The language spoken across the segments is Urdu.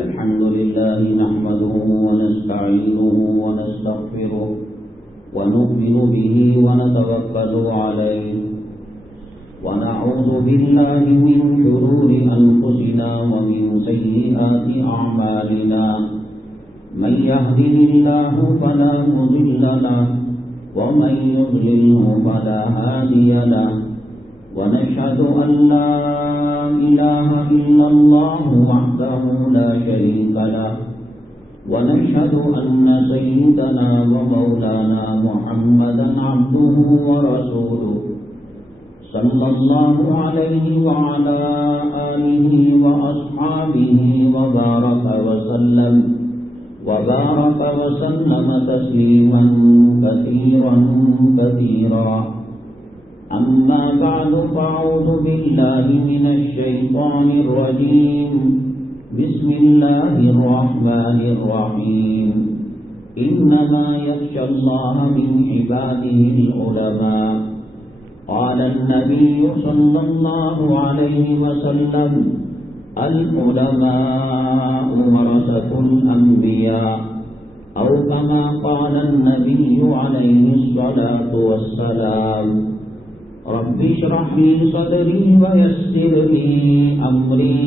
الحمد لله نحمده ونستعينه ونستغفره ونؤمن به ونتوكل عليه ونعوذ بالله من شرور أنفسنا ومن سيئات أعمالنا من يهده الله فلا مضل له ومن يضلله فلا هادي له ونشهد أن لا إله إلا الله وحده لا شريك له ونشهد أن سيدنا ومولانا محمدا عبده ورسوله صلى الله عليه وعلى آله وأصحابه وبارك وسلم تسليما كثيرا كثيرا. أما بعد فأعوذ بالله من الشيطان الرجيم. بسم الله الرحمن الرحيم. إنما يخشى الله من عباده العلماء. قال النبي صلى الله عليه وسلم العلماء ورثة الأنبياء أو كما قال النبي عليه الصلاة والسلام. رب اشرح لي صدري ويسر لي أمري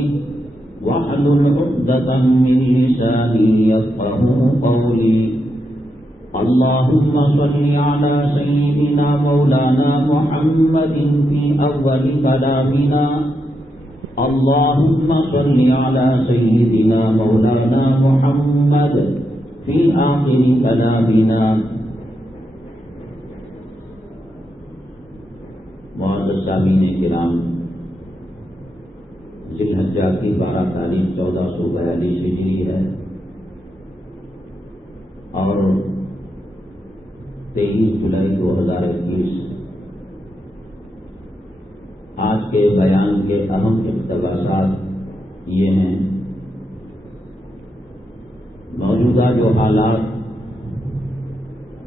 واحلل عقدة من لساني يفقهوا قولي. اللهم صل على سيدنا مولانا محمد في أول كلامنا. اللهم صل على سيدنا مولانا محمد في آخر كلامنا. معزز سامعین کرام، ذی الحجہ کی 12 تاریخ 1442 ہجری ہے اور 23 جولائی 2021. آج کے بیان کے اہم اقتباسات یہ ہیں. موجودہ جو حالات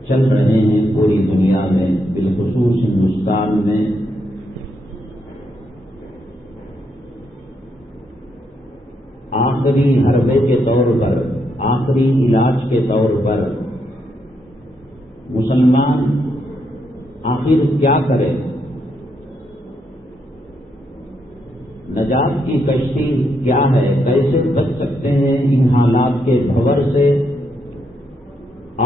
چل رہے ہیں پوری دنیا میں، بالخصوص ہندوستان میں، آخری حربے کے طور پر، آخری علاج کے طور پر مسلمان آخر کیا کرے؟ نجات کی کشتی کیا ہے؟ کیسے بچ سکتے ہیں ان حالات کے بھور سے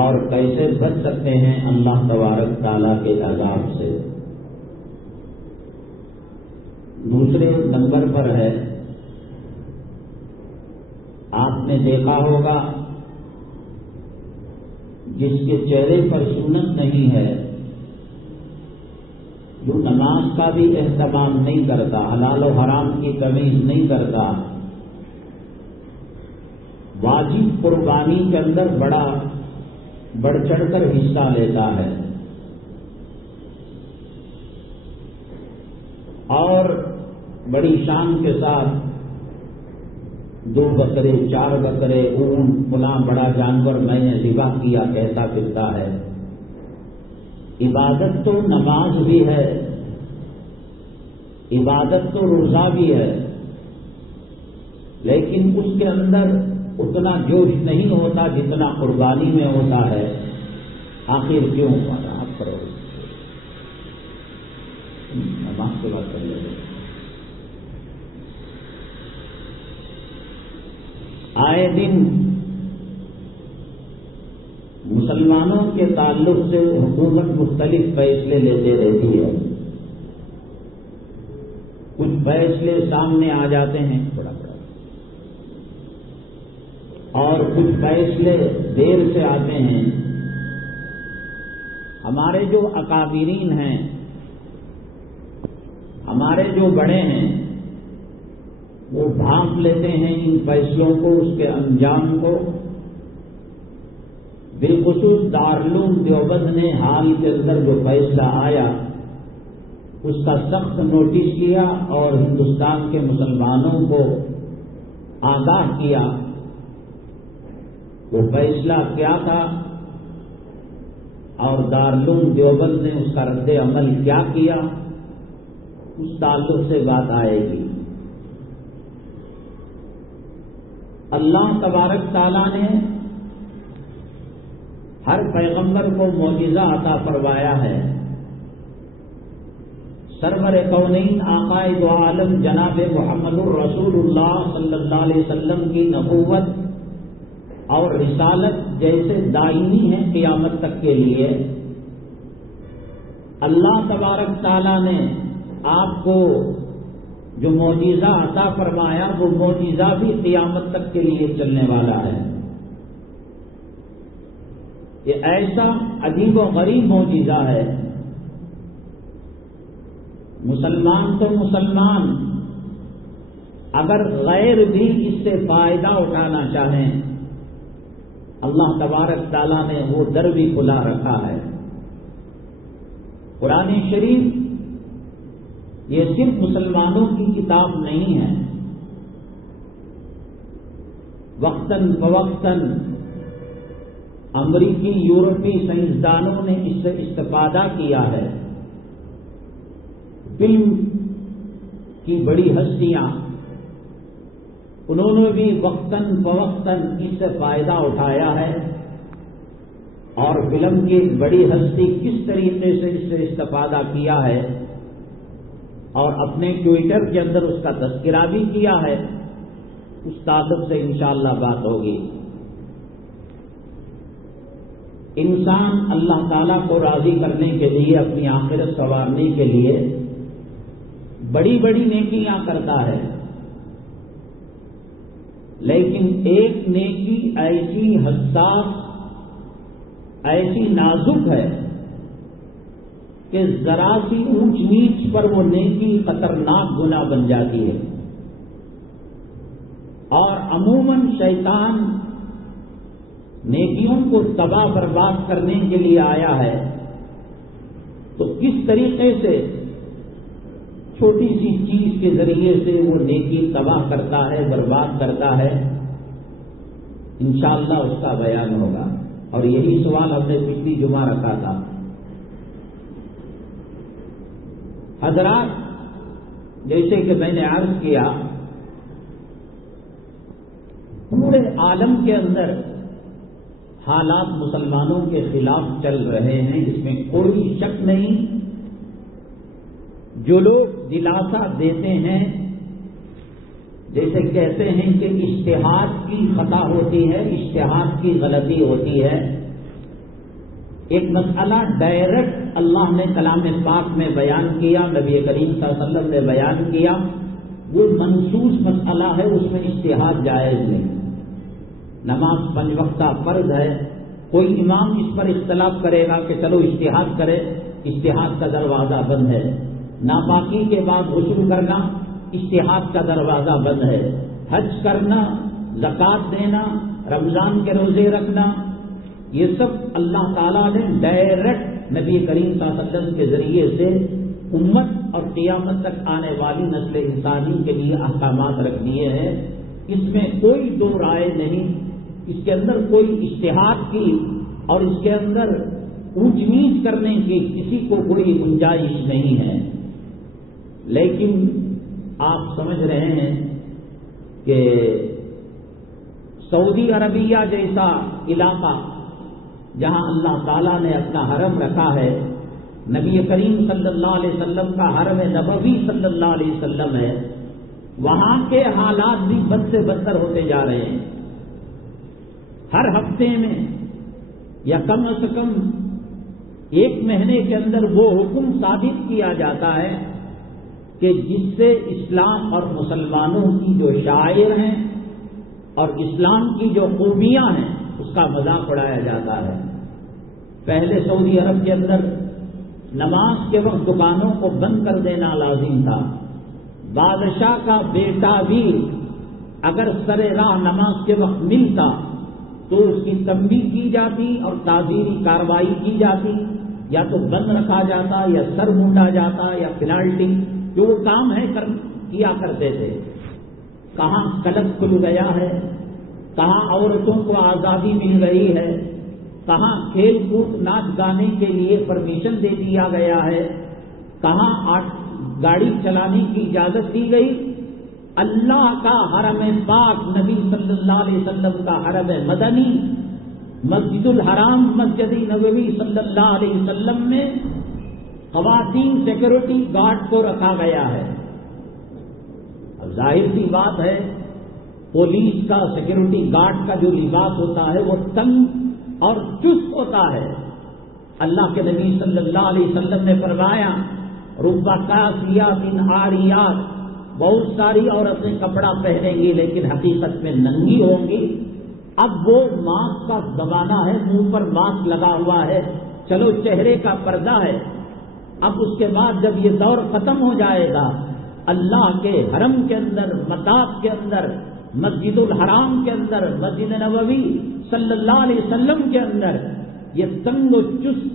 اور کیسے بچ سکتے ہیں اللہ تبارک تعالیٰ کے عذاب سے؟ دوسرے نمبر پر ہے، آپ نے دیکھا ہوگا جس کے چہرے پر سنت نہیں ہے، جو نماز کا بھی اہتمام نہیں کرتا، حلال و حرام کی تمیز نہیں کرتا، واجب قربانی کے اندر بڑھ چڑھ کر حصہ لیتا ہے اور بڑی شان کے ساتھ 2 بکرے 4 بکرے اونٹ فلاں بڑا جانور میں نے ذبح کیا کہتا پھرتا ہے. عبادت تو نماز بھی ہے، عبادت تو روزہ بھی ہے، لیکن اس کے اندر اتنا جوش نہیں ہوتا جتنا قربانی میں ہوتا ہے. آخر کیوں آپ کرو نماز کے بعد کر لیں. آئے دن مسلمانوں کے تعلق سے حکومت مختلف فیصلے لیتے رہتی ہے. کچھ فیصلے سامنے آ جاتے ہیں بڑا اور کچھ فیصلے دیر سے آتے ہیں. ہمارے جو اکابرین ہیں، ہمارے جو بڑے ہیں، وہ بھانپ لیتے ہیں ان فیصلوں کو، اس کے انجام کو. بالخصوص دارالعلوم دیوبند نے حال کے اندر جو فیصلہ آیا اس کا سخت نوٹس کیا اور ہندوستان کے مسلمانوں کو آگاہ کیا. وہ فیصلہ کیا تھا اور دارالعلوم دیوبند نے اس کا رد عمل کیا کیا، اس تعلق سے بات آئے گی. اللہ تبارک تعالیٰ نے ہر پیغمبر کو معجزہ عطا فرمایا ہے. سرور کونین آقائے دو عالم جناب محمد الرسول اللہ صلی اللہ علیہ وسلم کی نبوت اور رسالت جیسے دائمی ہے قیامت تک کے لیے. اللہ تبارک تعالیٰ نے آپ کو جو معجزہ عطا فرمایا وہ معجزہ بھی قیامت تک کے لیے چلنے والا ہے. یہ ایسا عجیب و غریب معجزہ ہے. مسلمان تو مسلمان اگر غیر بھی اس سے فائدہ اٹھانا چاہیں اللہ تبارک تعالیٰ نے وہ در بھی کھلا رکھا ہے. قرآن شریف یہ صرف مسلمانوں کی کتاب نہیں ہے. وقتاً فوقتاً امریکی یورپی سائنسدانوں نے اس سے استفادہ کیا ہے. فلم کی بڑی ہستیاں انہوں نے بھی وقتاً فوقتاً اس سے فائدہ اٹھایا ہے اور فلم کی بڑی ہستی کس طریقے سے اس سے استفادہ کیا ہے اور اپنے ٹویٹر کے اندر اس کا تذکرہ بھی کیا ہے. اس تعلق سے انشاءاللہ بات ہوگی. انسان اللہ تعالیٰ کو راضی کرنے کے لیے اپنی آخرت سنوارنے کے لیے بڑی بڑی نیکیاں کرتا ہے لیکن ایک نیکی ایسی حساس ایسی نازک ہے کہ ذرا سی اونچ نیچ پر وہ نیکی خطرناک گناہ بن جاتی ہے. اور عموماً شیطان نیکیوں کو تباہ برباد کرنے کے لیے آیا ہے تو کس طریقے سے چھوٹی سی چیز کے ذریعے سے وہ نیکی تباہ کرتا ہے برباد کرتا ہے انشاءاللہ اس کا بیان ہوگا. اور یہی سوال ہم نے پچھلی جمعہ رکھا تھا. حضرات جیسے کہ میں نے عرض کیا پورے عالم کے اندر حالات مسلمانوں کے خلاف چل رہے ہیں اس میں کوئی شک نہیں. جو لوگ دلاسا دیتے ہیں جیسے کہتے ہیں کہ اجتہاد کی خطا ہوتی ہے اجتہاد کی غلطی ہوتی ہے. ایک مسئلہ ڈائریکٹ اللہ نے کلام پاک میں بیان کیا نبی کریم صلی اللہ علیہ وسلم نے بیان کیا وہ منصوص مسئلہ ہے اس میں اجتہاد جائز نہیں. نماز 5 وقتہ فرض ہے کوئی امام اس پر اختلاف کرے گا کہ چلو اجتہاد کرے اجتہاد کا دروازہ بند ہے. ناپاکی کے بعد غسل کرنا اجتہاد کا دروازہ بند ہے. حج کرنا زکوٰۃ دینا رمضان کے روزے رکھنا یہ سب اللہ تعالیٰ نے ڈائریکٹ نبی کریم صلی اللہ علیہ وسلم کے ذریعے سے امت اور قیامت تک آنے والی نسل انسانی کے لیے احکامات رکھ دیے ہیں. اس میں کوئی دو رائے نہیں. اس کے اندر کوئی اجتہاد کی اور اس کے اندر اونچ نیچ کرنے کی کسی کو کوئی گنجائش نہیں ہے. لیکن آپ سمجھ رہے ہیں کہ سعودی عربیہ جیسا علاقہ جہاں اللہ تعالیٰ نے اپنا حرم رکھا ہے نبی کریم صلی اللہ علیہ وسلم کا حرم نبوی صلی اللہ علیہ وسلم ہے وہاں کے حالات بھی بد سے بدتر ہوتے جا رہے ہیں. ہر ہفتے میں یا کم سے کم 1 مہینے کے اندر وہ حکم ثابت کیا جاتا ہے کہ جس سے اسلام اور مسلمانوں کی جو شاعر ہیں اور اسلام کی جو خوبیاں ہیں اس کا مذاق اڑایا جاتا ہے. پہلے سعودی عرب کے اندر نماز کے وقت دکانوں کو بند کر دینا لازم تھا. بادشاہ کا بیٹا بھی اگر سر راہ نماز کے وقت ملتا تو اس کی تنبیہ کی جاتی اور تعزیری کارروائی کی جاتی یا تو بند رکھا جاتا یا سر مونڈا جاتا یا پینالٹی جو وہ کام ہے کیا کرتے تھے. کہاں کلب کھل گیا ہے کہاں عورتوں کو آزادی مل گئی ہے کہاں کھیل کود ناچ گانے کے لیے پرمیشن دے دیا گیا ہے کہاں گاڑی چلانے کی اجازت دی گئی. اللہ کا حرم پاک نبی صلی اللہ علیہ وسلم کا حرم مدنی مسجد الحرام مسجد نبوی صلی اللہ علیہ وسلم میں خواتین سیکورٹی گارڈ کو رکھا گیا ہے. اب ظاہر سی بات ہے پولیس کا سیکورٹی گارڈ کا جو لباس ہوتا ہے وہ تنگ اور چست ہوتا ہے. اللہ کے نبی صلی اللہ علیہ وسلم نے فرمایا رب کاسیات عاریات، بہت ساری عورتیں کپڑا پہنیں گی لیکن حقیقت میں ننگی ہوں گی. اب وہ ماسک کا زمانہ ہے، منہ پر ماسک لگا ہوا ہے، چلو چہرے کا پردہ ہے. اب اس کے بعد جب یہ دور ختم ہو جائے گا اللہ کے حرم کے اندر، مطاف کے اندر، مسجد الحرام کے اندر، مسجد نبوی صلی اللہ علیہ وسلم کے اندر یہ تنگ و چست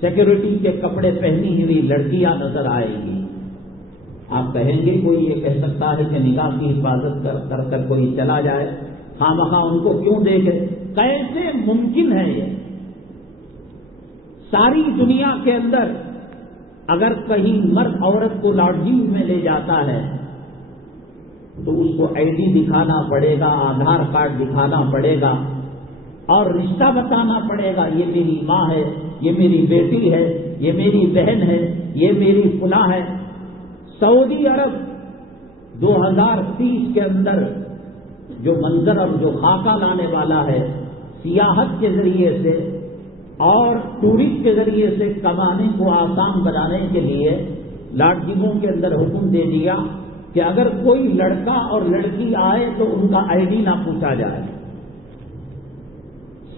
سیکورٹی کے کپڑے پہنی ہوئی لڑکیاں نظر آئیں گی. آپ کہیں گے کوئی یہ کہہ سکتا ہے کہ نگاہ کی حفاظت کر کر کوئی چلا جائے، خامخواہ ان کو کیوں دیکھے؟ کیسے ممکن ہے یہ؟ ساری دنیا کے اندر اگر کہیں مرد عورت کو لاڈجنگ میں لے جاتا ہے تو اس کو آئی ڈی دکھانا پڑے گا، آدھار کارڈ دکھانا پڑے گا اور رشتہ بتانا پڑے گا. یہ میری ماں ہے، یہ میری بیٹی ہے، یہ میری بہن ہے، یہ میری فلاں ہے. سعودی عرب 2030 کے اندر جو منظر اور جو خاکہ لانے والا ہے، سیاحت کے ذریعے سے اور ٹورسٹ کے ذریعے سے کمانے کو آسان بنانے کے لیے لاڈجنگوں کے اندر حکم دے دیا کہ اگر کوئی لڑکا اور لڑکی آئے تو ان کا آئی ڈی نہ پوچھا جائے.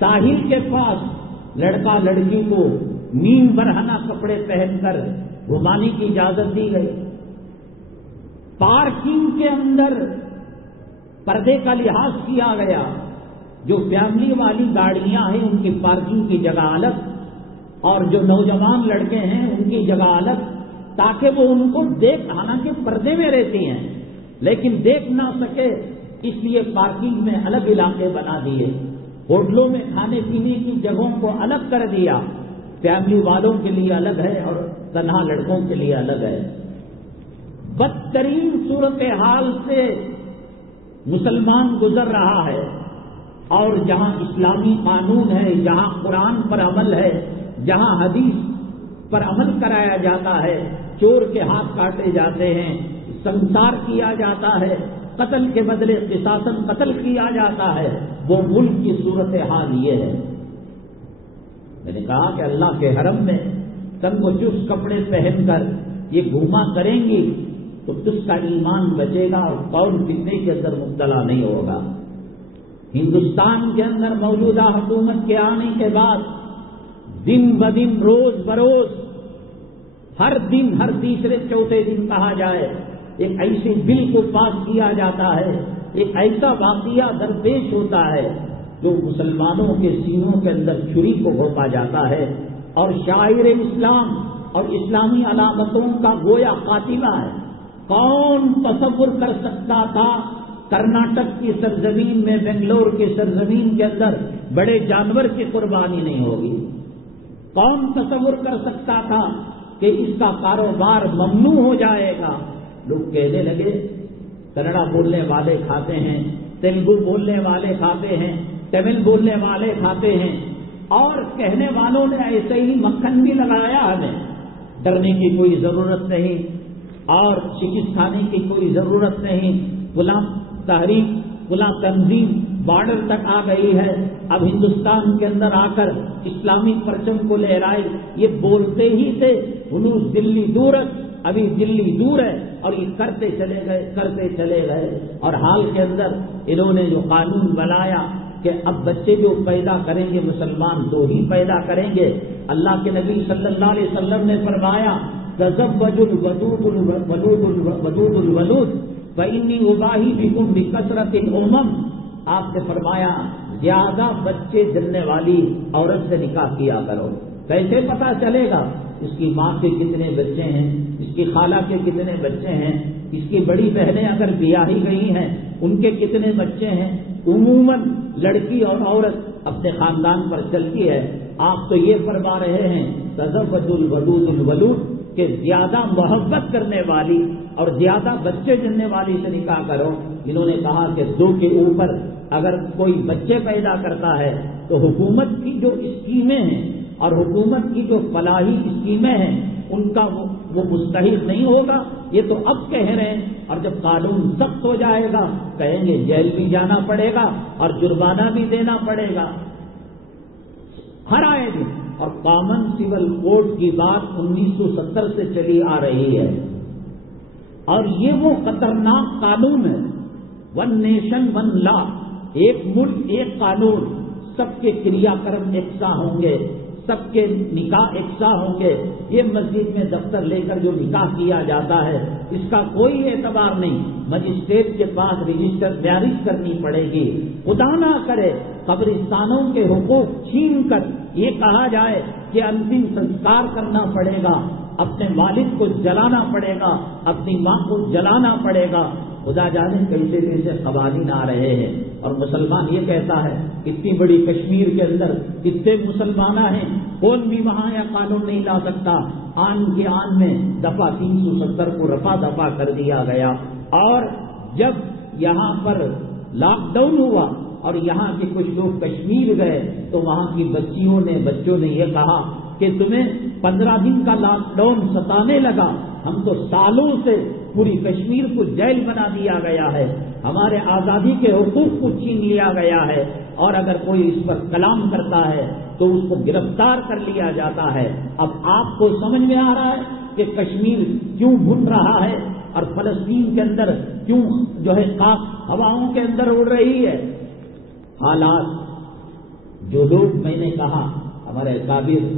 ساحل کے پاس لڑکا لڑکی کو نیم برہنہ کپڑے پہن کر گھمانے کی اجازت دی گئی. پارکنگ کے اندر پردے کا لحاظ کیا گیا. جو فیملی والی گاڑیاں ہیں ان کی پارکنگ کی جگہ الگ اور جو نوجوان لڑکے ہیں ان کی جگہ الگ، تاکہ وہ ان کو حالانکہ پردے میں رہتی ہیں لیکن دیکھ نہ سکے، اس لیے پارکنگ میں الگ علاقے بنا دیے. ہوٹلوں میں کھانے پینے کی جگہوں کو الگ کر دیا، فیملی والوں کے لیے الگ ہے اور تنہا لڑکوں کے لیے الگ ہے. بدترین صورتحال سے مسلمان گزر رہا ہے اور جہاں اسلامی قانون ہے، جہاں قرآن پر عمل ہے، جہاں حدیث پر عمل کرایا جاتا ہے، چور کے ہاتھ کاٹے جاتے ہیں، سنسار کیا جاتا ہے، قتل کے بدلے قصاصاً قتل کیا جاتا ہے، وہ ملک کی صورتحال یہ ہے. میں نے کہا کہ اللہ کے حرم میں تنگ و چست کپڑے پہن کر یہ گھوما کریں گی تو اس کا ایمان بچے گا اور قوم فتنے کے اندر مبتلا نہیں ہوگا. ہندوستان کے اندر موجودہ حکومت کے آنے کے بعد دن بدن روز بروز ہر دن ہر تیسرے چوتھے دن کہا جائے ایک ایسے بل کو پاس کیا جاتا ہے، ایک ایسا واقعہ درپیش ہوتا ہے جو مسلمانوں کے سینوں کے اندر چھری کو گھونپا جاتا ہے اور شاعر اسلام اور اسلامی علامتوں کا گویا خاتمہ ہے. کون تصور کر سکتا تھا کرناٹک کی سرزمین میں، بنگلور کی سرزمین کے اندر بڑے جانور کی قربانی نہیں ہوگی؟ کون تصور کر سکتا تھا کہ اس کا کاروبار ممنوع ہو جائے گا؟ لوگ کہنے لگے کنڑا بولنے والے کھاتے ہیں، تیلگو بولنے والے کھاتے ہیں، تمل بولنے والے کھاتے ہیں، اور کہنے والوں نے ایسے ہی مکھن بھی لگایا. ہمیں ڈرنے کی کوئی ضرورت نہیں اور شکست کھانے کی کوئی ضرورت نہیں. غلام تحریک، غلام تنظیم بارڈر تک آ گئی ہے. اب ہندوستان کے اندر آ کر اسلامی پرچم کو لہرائے. یہ بولتے ہی تھے ہنوز دلی دور، ابھی دلی دور ہے، اور یہ کرتے چلے گئے اور حال کے اندر انہوں نے جو قانون بنایا کہ اب بچے جو پیدا کریں گے مسلمان دو ہی پیدا کریں گے. اللہ کے نبی صلی اللہ علیہ وسلم نے فرمایا تزوجوا الودود الولود فإنی اباہی بکم بکثرت الامم. آپ نے فرمایا زیادہ بچے جننے والی عورت سے نکاح کیا کرو. کیسے پتا چلے گا؟ اس کی ماں کے کتنے بچے ہیں، اس کی خالہ کے کتنے بچے ہیں، اس کی بڑی بہنیں اگر بیاہی گئی ہیں ان کے کتنے بچے ہیں. عموماً لڑکی اور عورت اپنے خاندان پر چلتی ہے. آپ تو یہ فرما رہے ہیں تزوجوا الودود الولود کہ زیادہ محبت کرنے والی اور زیادہ بچے جننے والی سے نکاح کرو. انہوں نے کہا کہ 2 کے اوپر اگر کوئی بچے پیدا کرتا ہے تو حکومت کی جو اسکیمیں ہیں اور حکومت کی جو فلاحی اسکیمیں ہیں ان کا وہ مستحق نہیں ہوگا. یہ تو اب کہہ رہے ہیں، اور جب قانون سخت ہو جائے گا کہیں گے جیل بھی جانا پڑے گا اور جرمانہ بھی دینا پڑے گا ہر آئے دن. اور کامن سول کوڈ کی بات 1970 سے چلی آ رہی ہے، اور یہ وہ خطرناک قانون ہے. 1 نیشن 1 لا، ایک ملک ایک قانون، سب کے کریا کرم یکساں ہوں گے، سب کے نکاح یکساں ہوں گے. یہ مسجد میں دفتر لے کر جو نکاح کیا جاتا ہے اس کا کوئی اعتبار نہیں، مجسٹریٹ کے پاس رجسٹر میرج کرنی پڑے گی. خدا نہ کرے قبرستانوں کے حقوق چھین کر یہ کہا جائے کہ انتم سنسکار کرنا پڑے گا، اپنے والد کو جلانا پڑے گا، اپنی ماں کو جلانا پڑے گا. خدا جانے کیسے کیسے قوانین آ رہے ہیں. اور مسلمان یہ کہتا ہے اتنی بڑی کشمیر کے اندر کتنے مسلمان ہیں، کون بھی وہاں یا قانون نہیں لا سکتا. آن کے آن میں دفعہ 370 کو رفع دفع کر دیا گیا. اور جب یہاں پر لاک ڈاؤن ہوا اور یہاں کے کچھ لوگ کشمیر گئے تو وہاں کی بچوں نے یہ کہا کہ تمہیں 15 دن کا لاک ڈاؤن ستانے لگا، ہم تو سالوں سے پوری کشمیر کو جیل بنا دیا گیا ہے، ہمارے آزادی کے حقوق کو چھین لیا گیا ہے، اور اگر کوئی اس پر کلام کرتا ہے تو اس کو گرفتار کر لیا جاتا ہے. اب آپ کو سمجھ میں آ رہا ہے کہ کشمیر کیوں بھن رہا ہے اور فلسطین کے اندر کیوں جو ہے خاک ہواؤں کے اندر اڑ رہی ہے. حالات جو لوگ میں نے کہا ہمارے کابر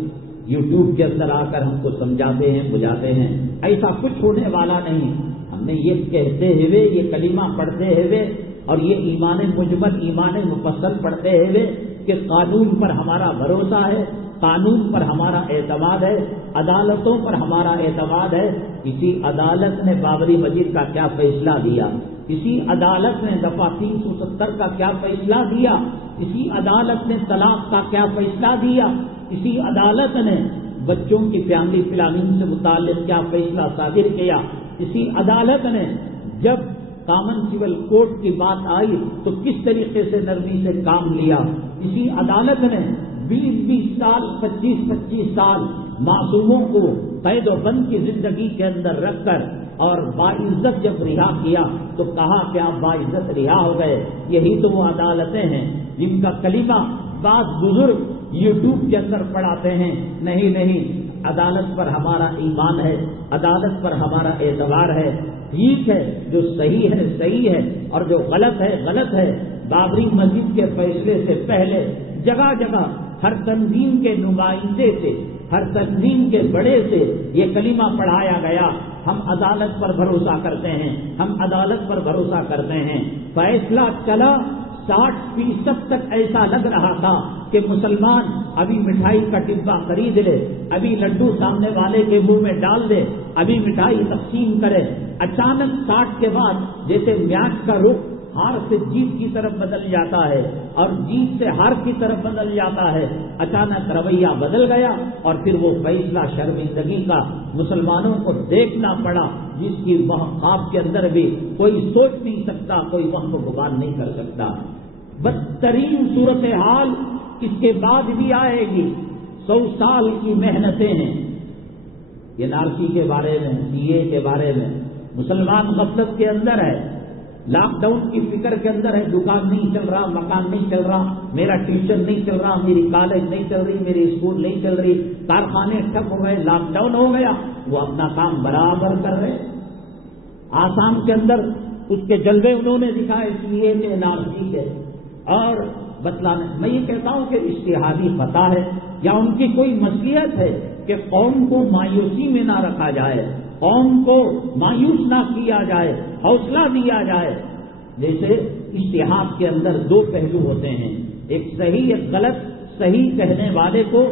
یوٹیوب کے اندر آ کر ہم کو سمجھاتے ہیں بجھاتے ہیں، ایسا کچھ ہونے والا نہیں. ہم نے یہ کہتے ہوئے یہ کلمہ پڑھتے ہوئے اور یہ ایمان مجمل ایمان مفصل پڑھتے ہوئے کہ قانون پر ہمارا بھروسہ ہے، قانون پر ہمارا اعتماد ہے، عدالتوں پر ہمارا اعتماد ہے. کسی عدالت نے بابری مسجد کا کیا فیصلہ دیا، کسی عدالت نے دفعہ 370 کا کیا فیصلہ دیا، کسی عدالت نے طلاق کا کیا فیصلہ دیا، کسی عدالت نے بچوں کی فیملی پلاننگ سے متعلق کیا فیصلہ صادر کیا، کسی عدالت نے جب کامن سول کوڈ کی بات آئی تو کس طریقے سے نرمی سے کام لیا. کسی عدالت نے 20 سال 25 سال معصوموں کو قید و بند کی زندگی کے اندر رکھ کر اور باعزت جب رہا کیا تو کہا کہ آپ باعزت رہا ہو گئے. یہی تو وہ عدالتیں ہیں جن کا کلمہ بعض بزرگ یوٹیوب کے اندر پڑھاتے ہیں. نہیں، عدالت پر ہمارا ایمان ہے، عدالت پر ہمارا اعتبار ہے. ٹھیک ہے، جو صحیح ہے صحیح ہے اور جو غلط ہے غلط ہے. بابری مسجد کے فیصلے سے پہلے جگہ جگہ ہر تنظیم کے نمائندے سے، ہر تنظیم کے بڑے سے یہ کلمہ پڑھایا گیا، ہم عدالت پر بھروسہ کرتے ہیں، ہم عدالت پر بھروسہ کرتے ہیں. فیصلہ چلا 60% تک ایسا لگ رہا تھا کہ مسلمان ابھی مٹھائی کا ڈبہ خرید لے، ابھی لڈو سامنے والے کے منہ میں ڈال دے، ابھی مٹھائی تقسیم کرے. اچانک 60 کے بعد جیسے میچ کا رخ ہار سے جیت کی طرف بدل جاتا ہے اور جیت سے ہار کی طرف بدل جاتا ہے، اچانک رویہ بدل گیا اور پھر وہ فیصلہ شرمندگی کا مسلمانوں کو دیکھنا پڑا جس کی وہ خواب کے اندر بھی کوئی سوچ نہیں سکتا، کوئی وہم و گمان نہیں کر سکتا. بدترین صورتحال اس کے بعد بھی آئے گی. 100 سال کی محنتیں ہیں. یہ نارسی کے بارے میں، CA کے بارے میں مسلمان غفلت کے اندر ہے، لاک ڈاؤن کی فکر کے اندر ہے. دکان نہیں چل رہا، مکان نہیں چل رہا، میرا ٹیوشن نہیں چل رہا، میری کالج نہیں چل رہی، میری اسکول نہیں چل رہی، کارخانے ٹھپ ہو گئے، لاک ڈاؤن ہو گیا. وہ اپنا کام برابر کر رہے. آسام کے اندر اس کے جلوے انہوں نے دکھائے CA کے NRC کے. اور بتلانے میں یہ کہتا ہوں کہ اشتہادی فتح ہے یا ان کی کوئی مصلحت ہے کہ قوم کو مایوسی میں نہ رکھا جائے، قوم کو مایوس نہ کیا جائے، حوصلہ دیا جائے. جیسے اشتہاد کے اندر 2 پہلو ہوتے ہیں، ایک صحیح ایک غلط. صحیح کہنے والے کو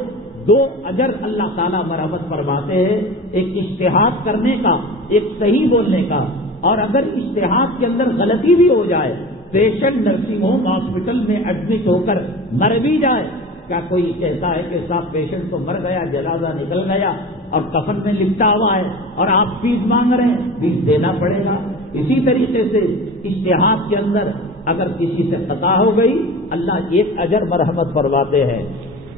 2 اجر اللہ تعالیٰ مرحمت فرماتے ہیں، ایک اشتہاد کرنے کا، ایک صحیح بولنے کا. اور اگر اشتہاد کے اندر غلطی بھی ہو جائے، پیشنٹ نرسنگ ہوم ہاسپٹل میں ایڈمٹ ہو کر مر بھی جائے کیا کوئی کہتا ہے کہ صاحب پیشنٹ تو مر گیا، جنازہ نکل گیا اور کفن میں لپٹا ہوا ہے اور آپ فیس مانگ رہے ہیں؟ فیس دینا پڑے گا۔ اسی طریقے سے اجتہاد کے اندر اگر کسی سے خطا ہو گئی اللہ ایک اجر مرحمت فرماتے ہیں۔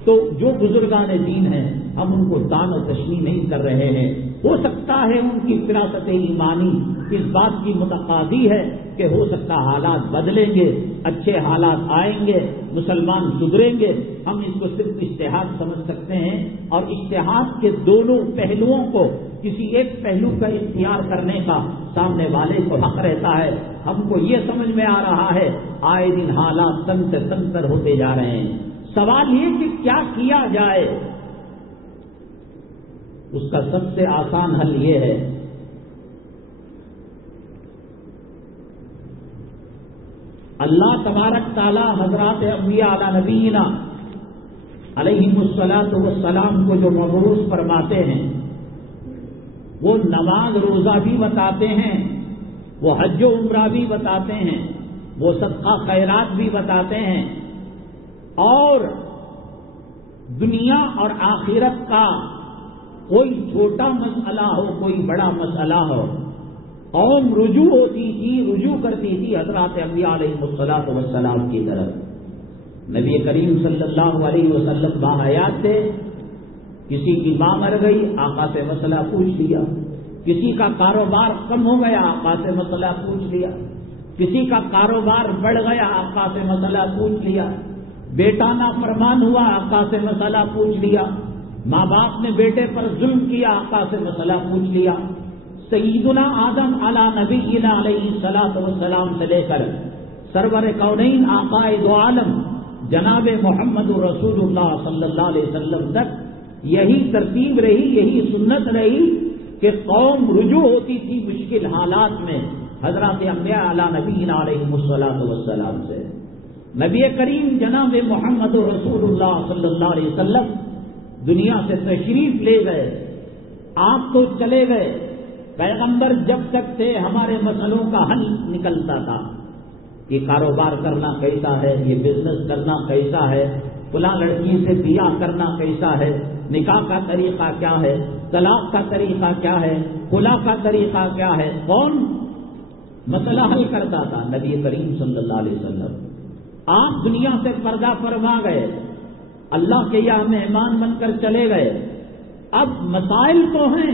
تو جو بزرگان دین ہیں ہم ان کو دان و تشمیع نہیں کر رہے ہیں، ہو سکتا ہے ان کی فراست ایمانی اس بات کی متقاضی ہے کہ ہو سکتا حالات بدلیں گے، اچھے حالات آئیں گے، مسلمان سدھریں گے، ہم اس کو صرف اجتہاد سمجھ سکتے ہیں، اور اجتہاد کے دونوں پہلوؤں کو کسی ایک پہلو کا اختیار کرنے کا سامنے والے کو حق رہتا ہے۔ ہم کو یہ سمجھ میں آ رہا ہے آئے دن حالات تنگ سے تنگ تر ہوتے جا رہے ہیں، سوال یہ کہ کیا کیا جائے؟ اس کا سب سے آسان حل یہ ہے اللہ تبارک تعالی حضرات انبیاء علی نبینا علیہم الصلاۃ والسلام کو جو مبعوث فرماتے ہیں وہ نماز روزہ بھی بتاتے ہیں، وہ حج و عمرہ بھی بتاتے ہیں، وہ صدقہ خیرات بھی بتاتے ہیں، اور دنیا اور آخرت کا کوئی چھوٹا مسئلہ ہو کوئی بڑا مسئلہ ہو، قوم رجوع ہوتی تھی، رجوع کرتی تھی حضرات انبیاء علیہ الصلوۃ والسلام کی طرف۔ نبی کریم صلی اللہ علیہ وسلم باحیات تھے، کسی کی ماں مر گئی آقا سے مسئلہ پوچھ لیا، کسی کا کاروبار کم ہو گیا آقا سے مسئلہ پوچھ لیا، کسی کا کاروبار بڑھ گیا آقا سے مسئلہ پوچھ لیا، بیٹا نافرمان ہوا آقا سے مسئلہ پوچھ لیا، ماں باپ نے بیٹے پر ظلم کیا آقا سے مسئلہ پوچھ لیا۔ سیدنا آدم علی نبینا علیہ الصلوۃ والسلام سے لے کر سرور کونین آقا دو عالم جناب محمد رسول اللہ صلی اللہ علیہ وسلم تک یہی ترتیب رہی، یہی سنت رہی کہ قوم رجوع ہوتی تھی مشکل حالات میں حضرات انبیاء علی نبینا علیہ الصلوۃ والسلام سے۔ نبی کریم جناب محمد رسول اللہ صلی اللہ علیہ وسلم دنیا سے تشریف لے گئے، آپ تو چلے گئے، پیغمبر جب تک تھے ہمارے مسئلوں کا حل نکلتا تھا کہ کاروبار کرنا کیسا ہے، یہ بزنس کرنا کیسا ہے، فلاں لڑکی سے بیاہ کرنا کیسا ہے، نکاح کا طریقہ کیا ہے، طلاق کا طریقہ کیا ہے، خلا کا طریقہ کیا ہے، کون مسئلہ حل کرتا تھا؟ نبی کریم صلی اللہ علیہ وسلم۔ آپ دنیا سے پردہ فرما گئے، اللہ کے یہاں مہمان بن کر چلے گئے، اب مسائل تو ہیں،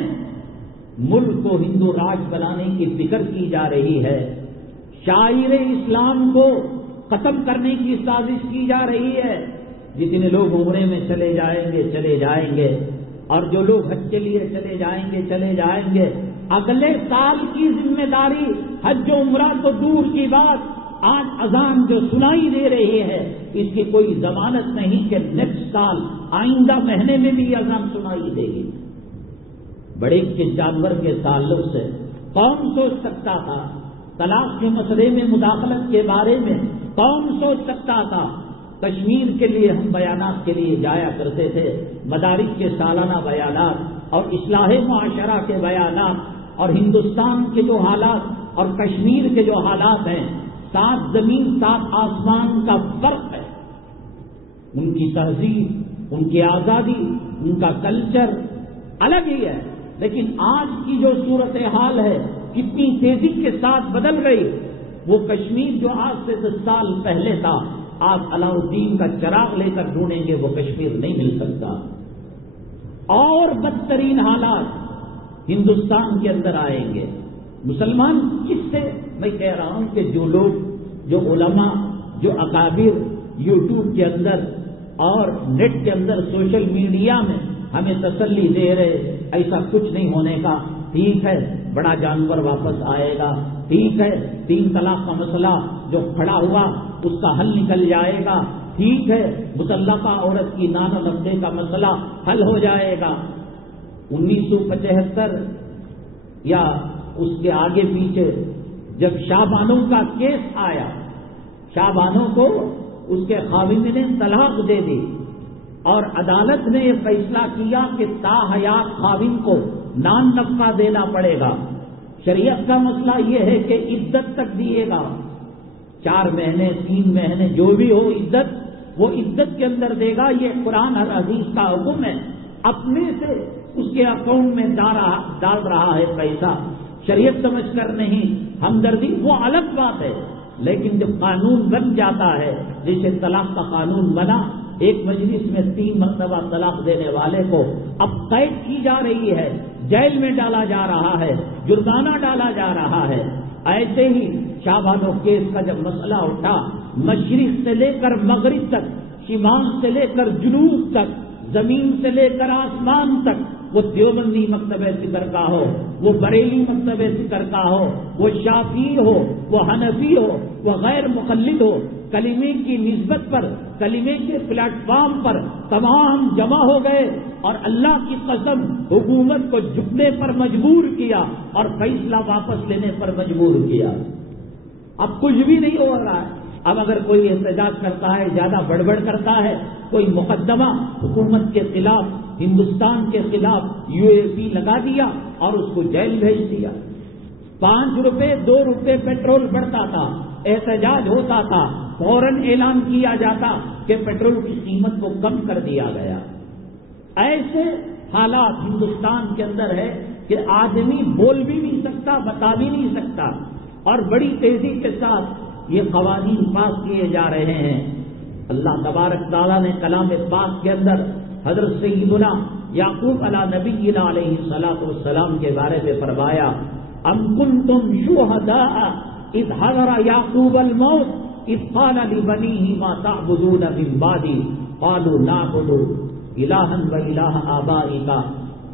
ملک کو ہندو راج بنانے کی فکر کی جا رہی ہے، شاعر اسلام کو ختم کرنے کی سازش کی جا رہی ہے، جتنے لوگ عمرے میں چلے جائیں گے اور جو لوگ حج کے لیے چلے جائیں گے، اگلے سال کی ذمہ داری حج و عمرہ تو دور کی بات، آج اذان جو سنائی دے رہی ہے اس کی کوئی ضمانت نہیں کہ نیکسٹ سال آئندہ مہینے میں بھی اذان سنائی دے گی۔ بڑے کے جانور کے تعلق سے کون سوچ سکتا تھا؟ طلاق کے مسئلے میں مداخلت کے بارے میں کون سوچ سکتا تھا؟ کشمیر کے لیے ہم بیانات کے لیے جایا کرتے تھے، مدارس کے سالانہ بیانات اور اصلاح معاشرہ کے بیانات، اور ہندوستان کے جو حالات اور کشمیر کے جو حالات ہیں، 7 زمین 7 آسمان کا فرق ہے۔ ان کی تہذیب، ان کی آزادی، ان کا کلچر الگ ہی ہے، لیکن آج کی جو صورتحال ہے کتنی تیزی کے ساتھ بدل گئی۔ وہ کشمیر جو آج سے 10 سال پہلے تھا، آج علاؤ الدین کا چراغ لے کر ڈھونڈیں گے وہ کشمیر نہیں مل سکتا۔ اور بدترین حالات ہندوستان کے اندر آئیں گے۔ مسلمان کس سے؟ میں کہہ رہا ہوں کہ جو لوگ، جو علماء، جو اکابر یوٹیوب کے اندر اور نیٹ کے اندر سوشل میڈیا میں ہمیں تسلی دے رہے ایسا کچھ نہیں ہونے کا، ٹھیک ہے بڑا جانور واپس آئے گا، ٹھیک ہے 3 طلاق کا مسئلہ جو کھڑا ہوا اس کا حل نکل جائے گا، ٹھیک ہے مطلقہ عورت کی نان و نبے کا مسئلہ حل ہو جائے گا۔ 1975 یا اس کے آگے پیچھے جب شاہ بانو کا کیس آیا، شاہ بانو کو اس کے خاوند نے طلاق دے دی اور عدالت نے یہ فیصلہ کیا کہ تا حیات خاوند کو نان نفقہ دینا پڑے گا۔ شریعت کا مسئلہ یہ ہے کہ عدت تک دیے گا، 4 مہینے 3 مہینے جو بھی ہو عدت، وہ عزت کے اندر دے گا. یہ قرآن اور حدیث کا حکم ہے. اپنے سے اس کے اکاؤنٹ میں ڈال رہا ہے پیسہ، شریعت سمجھ کر نہیں، ہمدردی، وہ الگ بات ہے. لیکن جب قانون بن جاتا ہے، جیسے طلاق کا قانون بنا، ایک مجلس میں 3 مرتبہ طلاق دینے والے کو اب قید کی جا رہی ہے، جیل میں ڈالا جا رہا ہے، جرمانہ ڈالا جا رہا ہے. ایسے ہی شاہبانو کیس کا جب مسئلہ اٹھا، مشرق سے لے کر مغرب تک، شمال سے لے کر جنوب تک، زمین سے لے کر آسمان تک، وہ دیوبندی مکتب فکر کا ہو، وہ بریلی مکتب فکر کا ہو، وہ شافعی ہو، وہ حنفی ہو، وہ غیر مقلد ہو، کلمے کی نسبت پر، کلمے کے پلیٹ فارم پر تمام جمع ہو گئے اور اللہ کی قسم حکومت کو جھکنے پر مجبور کیا اور فیصلہ واپس لینے پر مجبور کیا. اب کچھ بھی نہیں ہو رہا ہے. اب اگر کوئی احتجاج کرتا ہے، زیادہ بڑبڑ کرتا ہے، کوئی مقدمہ حکومت کے خلاف، ہندوستان کے خلاف UAP لگا دیا اور اس کو جیل بھیج دیا. 5 روپے 2 روپے پیٹرول بڑھتا تھا، احتجاج ہوتا تھا، فوراً اعلان کیا جاتا کہ پیٹرول کی قیمت کو کم کر دیا گیا. ایسے حالات ہندوستان کے اندر ہے کہ آدمی بول بھی نہیں سکتا، بتا بھی نہیں سکتا، اور بڑی تیزی کے ساتھ یہ قوانین پاس کیے جا رہے ہیں. اللہ تبارک تعالیٰ نے کلام پاک کے اندر حضرت سیدنا یعقوب علیہ نبینا علیہ الصلوۃ والسلام کے بارے میں فرمایا، ام کنتم شہداء اذ حضر یعقوب الموت اذ قال لبنیہ ما تعبدون من بعدی قالوا نعبد الہا و الہ آبائک.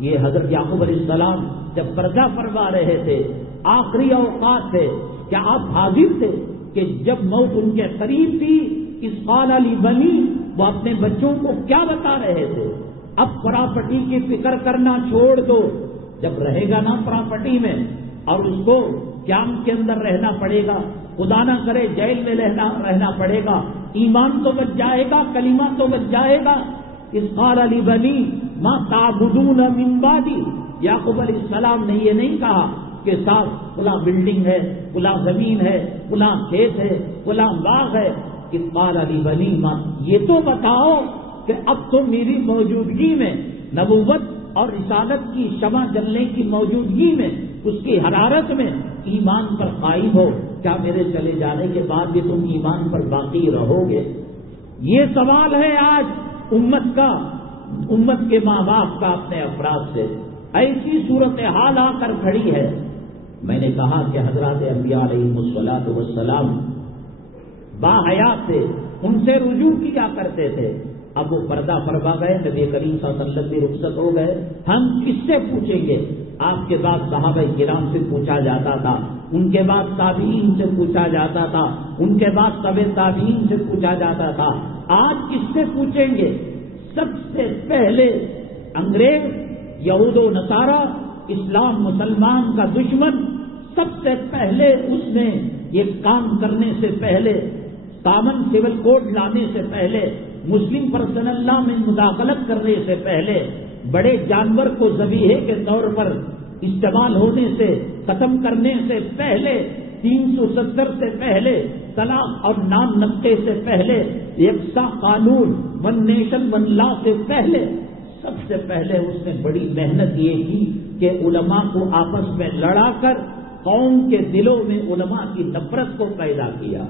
یہ حضرت یعقوب علیہ السلام جب پردہ فرما رہے تھے، آخری اوقات تھے، کیا آپ حاضر تھے کہ جب موت ان کے قریب تھی، اس قال لبنی، وہ اپنے بچوں کو کیا بتا رہے تھے؟ اب پراپرٹی کی فکر کرنا چھوڑ دو. جب رہے گا نا پراپرٹی میں اور اس کو کیمپ کے اندر رہنا پڑے گا، خدا نہ کرے جیل میں رہنا پڑے گا، ایمان تو بچ جائے گا، کلمہ تو بچ جائے گا. اس قال لبنی ما تعبدون من بعدی. یعقوب علیہ السلام نے یہ نہیں کہا کہ صاحب فلاں بلڈنگ ہے، فلاں زمین ہے، فلاں کھیت ہے، فلاں باغ ہے. اس قال لبنی ما، یہ تو بتاؤ کہ اب تو میری موجودگی میں، نبوت اور رسالت کی شمع جلنے کی موجودگی میں، اس کی حرارت میں ایمان پر قائم ہو. کیا میرے چلے جانے کے بعد بھی تم ایمان پر باقی رہو گے؟ یہ سوال ہے آج امت کا، امت کے ماں باپ کا اپنے افراد سے. ایسی صورتحال آ کر کھڑی ہے. میں نے کہا کہ حضرات انبیاء علیہ الصلوۃ والسلام باحیات تھے، ان سے رجوع کیا کرتے تھے. اب وہ پردہ فرما گئے، نبی کریم صلی اللہ علیہ وسلم بھی رخصت ہو گئے. ہم کس سے پوچھیں گے؟ آپ کے بعد صحابہ کرام سے پوچھا جاتا تھا، ان کے بعد تابعین سے پوچھا جاتا تھا، ان کے بعد تبع تابعین سے پوچھا جاتا تھا. آج کس سے پوچھیں گے؟ سب سے پہلے انگریز، یہود و نصارہ، اسلام مسلمان کا دشمن، سب سے پہلے اس نے یہ کام کرنے سے پہلے، کامن سول کوڈ لانے سے پہلے، مسلم پرسنل لا میں مداخلت کرنے سے پہلے، بڑے جانور کو ذبیحے کے طور پر استعمال ہونے سے ختم کرنے سے پہلے، 370 سے پہلے، طلاق اور نام نقطے سے پہلے، یکساں قانون، ون نیشن ون لا سے پہلے، سب سے پہلے اس نے بڑی محنت یہ کی کہ علماء کو آپس میں لڑا کر قوم کے دلوں میں علماء کی نفرت کو پیدا کیا.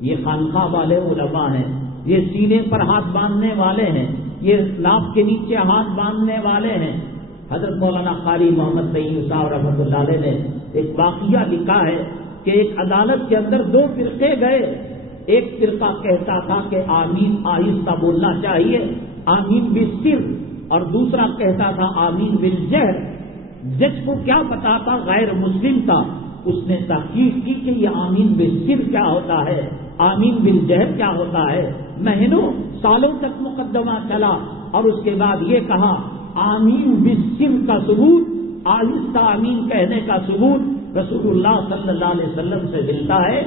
یہ خانقاہ والے علماء ہیں، یہ سینے پر ہاتھ باندھنے والے ہیں، یہ ناف کے نیچے ہاتھ باندھنے والے ہیں. حضرت مولانا قاری محمد طیب صاحب رحمۃ اللہ علیہ نے ایک واقعہ لکھا ہے کہ ایک عدالت کے اندر 2 فرقے گئے. ایک فرقہ کہتا تھا کہ آمین آہستہ بولنا چاہیے، آمین بالسر، اور دوسرا کہتا تھا آمین بالجہر. جج کو کیا پتا تھا، غیر مسلم تھا. اس نے تحقیق کی کہ یہ آمین بالسر کیا ہوتا ہے، آمین بالجہر کیا ہوتا ہے. مہینوں سالوں تک مقدمہ چلا اور اس کے بعد یہ کہا آمین بالسر کا ثبوت، آہستہ آمین کہنے کا ثبوت رسول اللہ صلی اللہ علیہ وسلم سے ملتا ہے.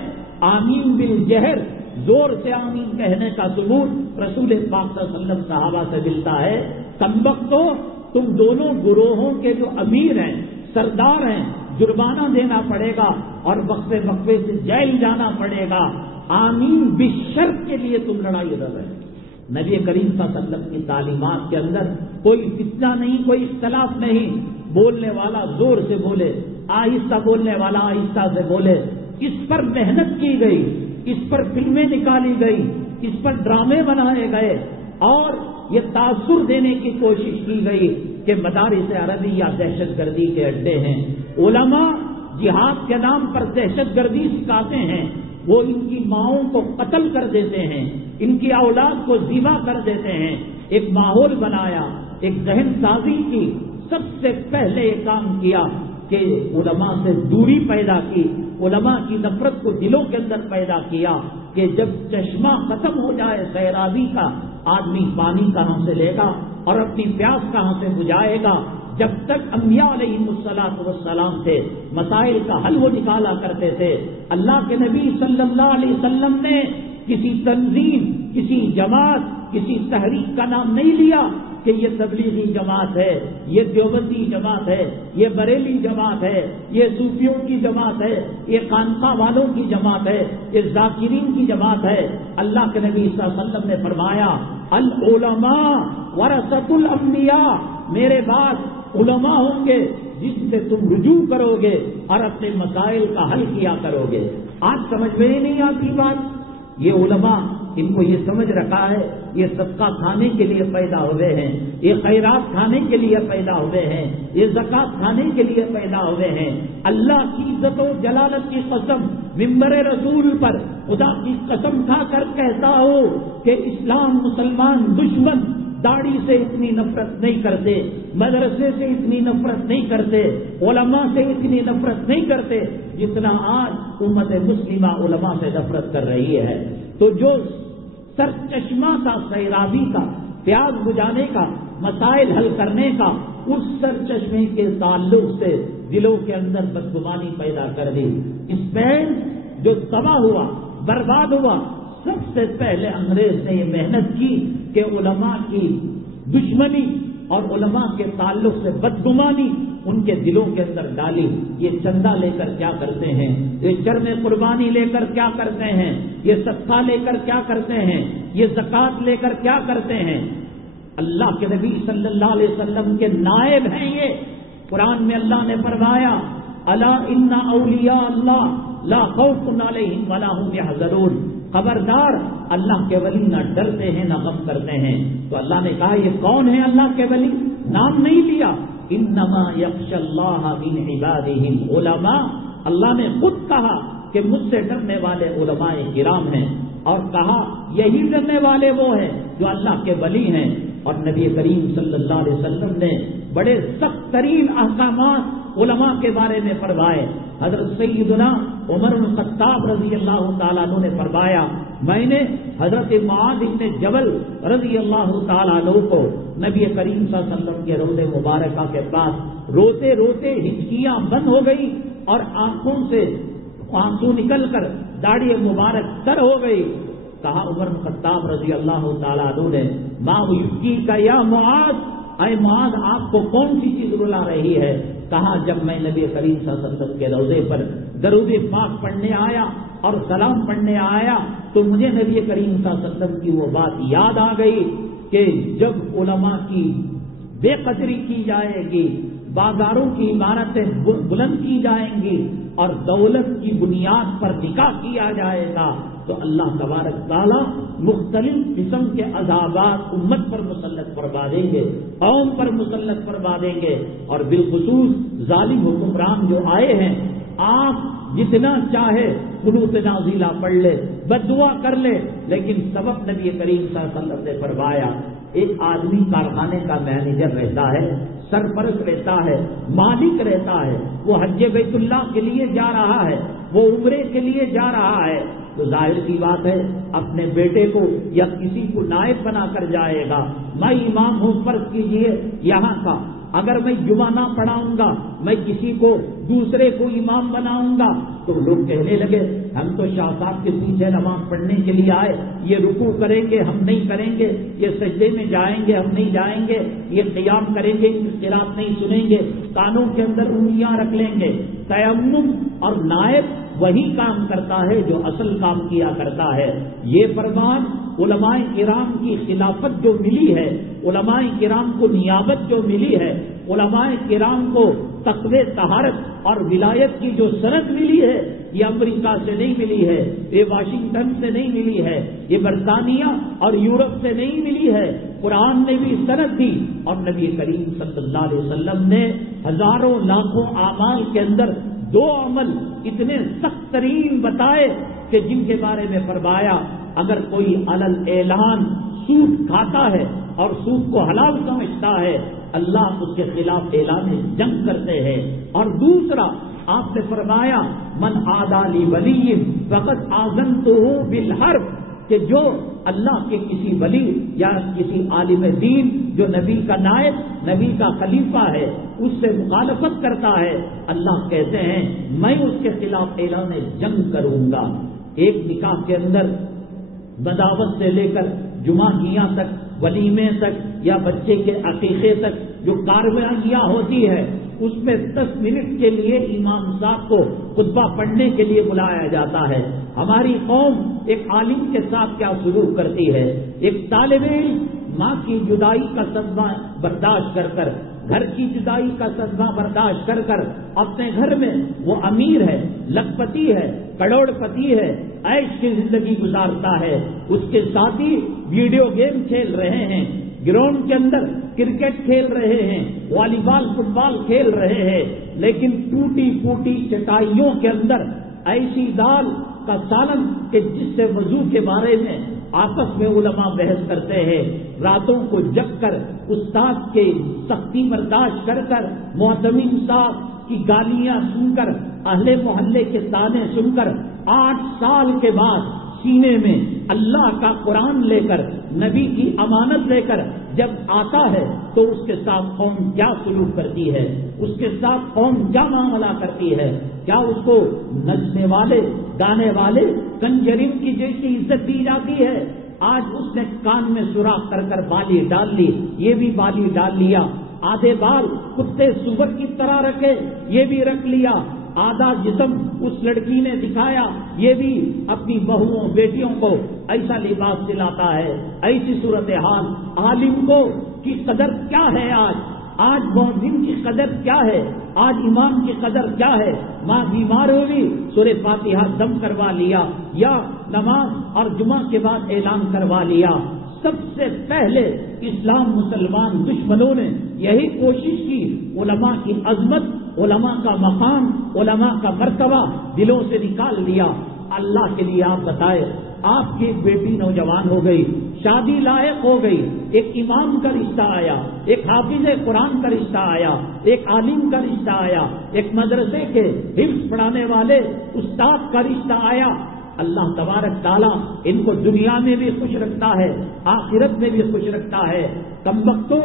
آمین بالجہر، زور سے آمین کہنے کا ثبوت رسول پاک صلی اللہ علیہ وسلم صحابہ سے ملتا ہے. کمبختو، تم دونوں گروہوں کے جو امیر ہیں، سردار ہیں، جرمانہ دینا پڑے گا اور وقفے وقفے سے جیل جانا پڑے گا، آمین بالشرط کے لیے تم لڑائی لڑ رہے ہیں۔ نبی کریم صلی اللہ علیہ وسلم کی تعلیمات کے اندر کوئی فتنہ نہیں، کوئی اختلاف نہیں، بولنے والا زور سے بولے، آہستہ بولنے والا آہستہ سے بولے۔ اس پر محنت کی گئی، اس پر فلمیں نکالی گئی، اس پر ڈرامے بنائے گئے اور یہ تاثر دینے کی کوشش کی گئی کہ مدارس عربیہ دہشت گردی کے اڈے ہیں، علماء جہاد کے نام پر دہشت گردی سکھاتے ہیں، وہ ان کی ماؤں کو قتل کر دیتے ہیں، ان کی اولاد کو ذبح کر دیتے ہیں۔ ایک ماحول بنایا، ایک ذہن سازی کی، سب سے پہلے یہ کام کیا کہ علماء سے دوری پیدا کی، علماء کی نفرت کو دلوں کے اندر پیدا کیا کہ جب چشمہ ختم ہو جائے سیرابی کا، آدمی پانی کہاں سے لے گا اور اپنی پیاس کہاں سے بجھائے گا؟ جب تک انبیاء علیہم الصلوۃ والسلام تھے مسائل کا حل وہ نکالا کرتے تھے۔ اللہ کے نبی صلی اللہ علیہ وسلم نے کسی تنظیم، کسی جماعت، کسی تحریک کا نام نہیں لیا کہ یہ تبلیغی جماعت ہے، یہ دیوبندی جماعت ہے، یہ بریلی جماعت ہے، یہ صوفیوں کی جماعت ہے، یہ خانقاہ والوں کی جماعت ہے، یہ ذاکرین کی جماعت ہے۔ اللہ کے نبی صلی اللہ علیہ وسلم نے فرمایا العلماء ورثۃ الانبیاء، میرے بعد علماء ہوں گے جس سے تم رجوع کرو گے اور اپنے مسائل کا حل کیا کرو گے۔ آج سمجھ میں ہی نہیں آتی بات۔ یہ علماء، ان کو یہ سمجھ رکھا ہے یہ صدقہ کھانے کے لیے پیدا ہوئے ہیں، یہ خیرات کھانے کے لیے پیدا ہوئے ہیں، یہ زکوٰۃ کھانے کے لیے پیدا ہوئے ہیں۔ اللہ کی عزت و جلالت کی قسم منبر رسول پر خدا کی قسم کھا کر کہتا ہو کہ اسلام مسلمان دشمن داڑھی سے اتنی نفرت نہیں کرتے، مدرسے سے اتنی نفرت نہیں کرتے، علماء سے اتنی نفرت نہیں کرتے جتنا آج امت مسلمہ علماء سے نفرت کر رہی ہے۔ تو جو سر چشمہ کا، سیرابی کا، پیاس بجھانے کا، مسائل حل کرنے کا، اس سر چشمے کے تعلق سے دلوں کے اندر بدگمانی پیدا کر دی۔ اسپین جو تباہ ہوا، برباد ہوا، سب سے پہلے انگریز نے یہ محنت کی کہ علماء کی دشمنی اور علماء کے تعلق سے بدگمانی ان کے دلوں کے اندر ڈالی۔ یہ چندہ لے کر کیا کرتے ہیں، یہ چرم قربانی لے کر کیا کرتے ہیں، یہ صدقہ لے کر کیا کرتے ہیں، یہ زکوٰۃ لے کر کیا کرتے ہیں۔ اللہ کے نبی صلی اللہ علیہ وسلم کے نائب ہیں یہ۔ قرآن میں اللہ نے فرمایا الا ان اولیاء اللہ لا خوف علیہم ولا هم يحزنون، خبردار اللہ کے ولی نہ ڈرتے ہیں نہ غم کرتے ہیں۔ تو اللہ نے کہا یہ کون ہے اللہ کے ولی؟ نام نہیں لیا، انما یخشی اللہ من عبادہ العلماء۔ اللہ نے خود کہا کہ مجھ سے ڈرنے والے علماء کرام ہیں، اور کہا یہی ڈرنے والے وہ ہیں جو اللہ کے ولی ہیں۔ اور نبی کریم صلی اللہ علیہ وسلم نے بڑے سخت ترین احکامات علماء کے بارے میں فرمائے۔ حضرت سیدنا عمر بن خطاب رضی اللہ تعالیٰ عنہ نے فرمایا میں نے حضرت معاذ بن جبل رضی اللہ تعالیٰ عنہ کو نبی کریم صلی اللہ علیہ وسلم کے روضے مبارکہ کے پاس روتے روتے ہچکیاں بند ہو گئی اور آنکھوں سے آنسو نکل کر داڑھی مبارک تر ہو گئی۔ کہا عمر بن خطاب رضی اللہ تعالیٰ عنہ نے ما یبکی کا یا معاذ، اے معاذ آپ کو کون سی چیز رلا رہی ہے؟ کہا جب میں نبی کریم صلی اللہ علیہ وسلم کے روضے پر درود پاک پڑھنے آیا اور سلام پڑھنے آیا تو مجھے نبی کریم صلی اللہ علیہ وسلم کی وہ بات یاد آ گئی کہ جب علماء کی بے قدری کی جائے گی، بازاروں کی عمارتیں بلند کی جائیں گی اور دولت کی بنیاد پر نکاح کیا جائے گا تو اللہ تبارک تعالیٰ مختلف قسم کے عذابات امت پر مسلط فرما دیں گے، قوم پر مسلط فرما دیں گے۔ اور بالخصوص ظالم حکمران جو آئے ہیں، آپ جتنا چاہے قنوت نازلہ پڑھ لے، بد دعا کر لے، لیکن سبب نبی کریم صلی اللہ علیہ وسلم نے فرمایا ایک آدمی کارخانے کا مینیجر رہتا ہے، سرپرست رہتا ہے، مالک رہتا ہے، وہ حج بیت اللہ کے لیے جا رہا ہے، وہ عمرے کے لیے جا رہا ہے، تو ظاہر سی بات ہے اپنے بیٹے کو یا کسی کو نائب بنا کر جائے گا۔ میں امام ہوں فرض کیجئے یہاں کا، اگر میں جمعہ نہ پڑھاؤں گا، میں کسی کو دوسرے کو امام بناؤں گا تو لوگ کہنے لگے ہم تو شاہ صاحب کے پیچھے نماز پڑھنے کے لیے آئے، یہ رکوع کریں گے ہم نہیں کریں گے، یہ سجدے میں جائیں گے ہم نہیں جائیں گے، یہ قیام کریں گے اختلاف نہیں سنیں گے، کانوں کے اندر انگلیاں رکھ لیں گے۔ تیمم اور نائب وہی کام کرتا ہے جو اصل کام کیا کرتا ہے۔ یہ فرمان علماء کرام کی خلافت جو ملی ہے، علماء کرام کو نیابت جو ملی ہے، علماء کرام کو تقوی طہارت اور ولایت کی جو سند ملی ہے، یہ امریکہ سے نہیں ملی ہے، یہ واشنگٹن سے نہیں ملی ہے، یہ برطانیہ اور یورپ سے نہیں ملی ہے۔ قرآن نے بھی سند دی اور نبی کریم صلی اللہ علیہ وسلم نے ہزاروں لاکھوں اعمال کے اندر دو عمل اتنے سخت ترین بتائے کہ جن کے بارے میں فرمایا اگر کوئی علل اعلان سود کھاتا ہے اور سود کو حلال سمجھتا ہے، اللہ اس کے خلاف اعلان جنگ کرتے ہیں۔ اور دوسرا آپ نے فرمایا من عادی لی ولی فقد آذنتہ بالحرب، کہ جو اللہ کے کسی ولی یا کسی عالم دین جو نبی کا نائب، نبی کا خلیفہ ہے، اس سے مخالفت کرتا ہے، اللہ کہتے ہیں میں اس کے خلاف اعلان جنگ کروں گا۔ ایک نکاح کے اندر بداوت سے لے کر جمعہ گیاں تک، ولیمے تک یا بچے کے عقیقے تک جو کاروائیاں ہوتی ہے، اس میں 10 منٹ کے لیے امام صاحب کو خطبہ پڑھنے کے لیے بلایا جاتا ہے۔ ہماری قوم ایک عالم کے ساتھ کیا سلوک کرتی ہے؟ ایک طالب علم ماں کی جدائی کا صدمہ برداشت کر کر، گھر کی جدائی کا صدمہ برداشت کر کر اپنے گھر میں وہ امیر ہے، لکھپتی ہے، کروڑ پتی ہے، عیش کی زندگی گزارتا ہے، اس کے ساتھی ویڈیو گیم کھیل رہے ہیں، گراؤنڈ کے اندر کرکٹ کھیل رہے ہیں، والی بال فٹ بال کھیل رہے ہیں، لیکن ٹوٹی پھوٹی چٹائیوں کے اندر ایسی دال کا سالن کہ جس سے وضو کے بارے میں آپس میں علماء بحث کرتے ہیں، راتوں کو جگ کر استاد کے سختی برداشت کر کر، معتمد صاحب کی گالیاں سن کر، اہل محلے کے تانے سن کر، 8 سال کے بعد سینے میں اللہ کا قرآن لے کر، نبی کی امانت لے کر جب آتا ہے تو اس کے ساتھ قوم کیا سلوک کرتی ہے، اس کے ساتھ قوم کیا معاملہ کرتی ہے؟ کیا اس کو نچنے والے، گانے والے، کنجرین کی جیسی عزت دی جاتی ہے؟ آج اس نے کان میں سوراخ کر کر بالی ڈال لی، یہ بھی بالی ڈال لیا، آدھے بال کتے سور کی طرح رکھے، یہ بھی رکھ لیا، آدھا جسم اس لڑکی نے دکھایا، یہ بھی اپنی بہوؤں بیٹیوں کو ایسا لباس دلاتا ہے۔ ایسی صورتحال عالم کو کی قدر کیا ہے؟ آج مؤذن کی قدر کیا ہے؟ آج امام کی قدر کیا ہے؟ ماں بیمار ہوگی، سورہ فاتحہ دم کروا لیا، یا نماز اور جمعہ کے بعد اعلان کروا لیا۔ سب سے پہلے اسلام مسلمان دشمنوں نے یہی کوشش کی، علماء کی عظمت، علماء کا مقام، علماء کا مرتبہ دلوں سے نکال دیا۔ اللہ کے لیے آپ بتائیں، آپ کی ایک بیٹی نوجوان ہو گئی، شادی لائق ہو گئی، ایک امام کا رشتہ آیا، ایک حافظ قرآن کا رشتہ آیا، ایک عالم کا رشتہ آیا، ایک مدرسے کے حفظ پڑھانے والے استاد کا رشتہ آیا۔ اللہ تبارک تعالیٰ ان کو دنیا میں بھی خوش رکھتا ہے، آخرت میں بھی خوش رکھتا ہے۔ کمبختو،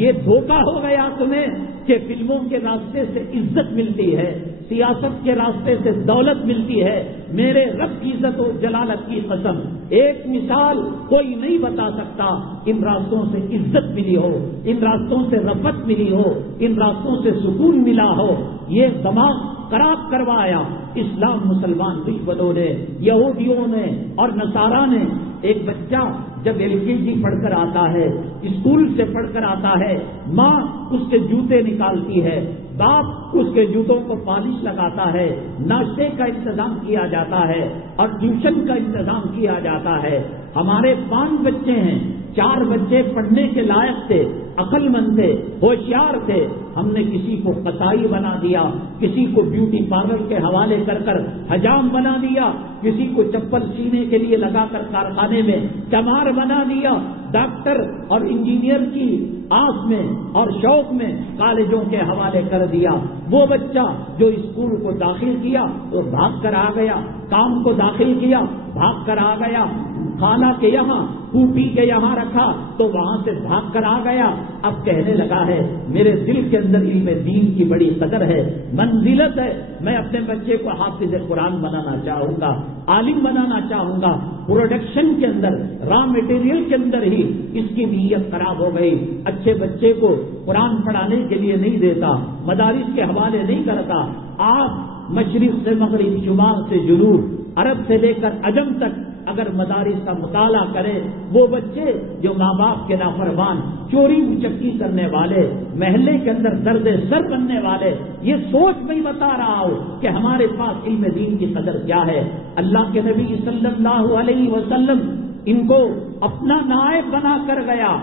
یہ دھوکہ ہو گیا تمہیں کہ فلموں کے راستے سے عزت ملتی ہے، سیاست کے راستے سے دولت ملتی ہے۔ میرے رب کی عزت و جلالت کی قسم، ایک مثال کوئی نہیں بتا سکتا ان راستوں سے عزت ملی ہو، ان راستوں سے رفعت ملی ہو، ان راستوں سے سکون ملا ہو۔ یہ دماغ خراب کروایا اسلام مسلمان دشمنوں نے، یہودیوں نے اور نصارا نے۔ ایک بچہ جب LKG پڑھ کر آتا ہے، اسکول سے پڑھ کر آتا ہے، ماں اس کے جوتے نکالتی ہے، باپ اس کے جوتوں کو پالش لگاتا ہے، ناشتے کا انتظام کیا جاتا ہے اور ٹیوشن کا انتظام کیا جاتا ہے۔ ہمارے 5 بچے ہیں، 4 بچے پڑھنے کے لائق تھے، عقل مند تھے، ہوشیار تھے، ہم نے کسی کو قصائی بنا دیا، کسی کو بیوٹی پارلر کے حوالے کر کر حجام بنا دیا، کسی کو چپل سینے کے لیے لگا کر کارخانے میں چمار بنا دیا، ڈاکٹر اور انجینئر کی آس میں اور شوق میں کالجوں کے حوالے کر دیا۔ وہ بچہ جو اسکول کو داخل کیا تو بھاگ کر آ گیا، کام کو داخل کیا بھاگ کر آ گیا، خالہ کے یہاں، پھوپھی کے یہاں رکھا تو وہاں سے بھاگ کر آ گیا. اب کہنے لگا ہے میرے دل کے اندر علم دین کی بڑی قدر ہے، منزلت ہے، میں اپنے بچے کو حافظ قرآن بنانا چاہوں گا، عالم بنانا چاہوں گا. پروڈکشن کے اندر، را مٹیریل کے اندر ہی اس کی نیت خراب ہو گئی. اچھے بچے کو قرآن پڑھانے کے لیے نہیں دیتا، مدارس کے حوالے نہیں کرتا. آپ مشرق سے مغرب، شمال سے جنوب، عرب سے لے کر عجم تک اگر مدارس کا مطالعہ کرے، وہ بچے جو ماں باپ کے نافرمان، چوری چکی کرنے والے، محلے کے اندر درد سر بننے والے، یہ سوچ میں بتا رہا ہوں کہ ہمارے پاس علم دین کی قدر کیا ہے. اللہ کے نبی صلی اللہ علیہ وسلم ان کو اپنا نائب بنا کر گیا،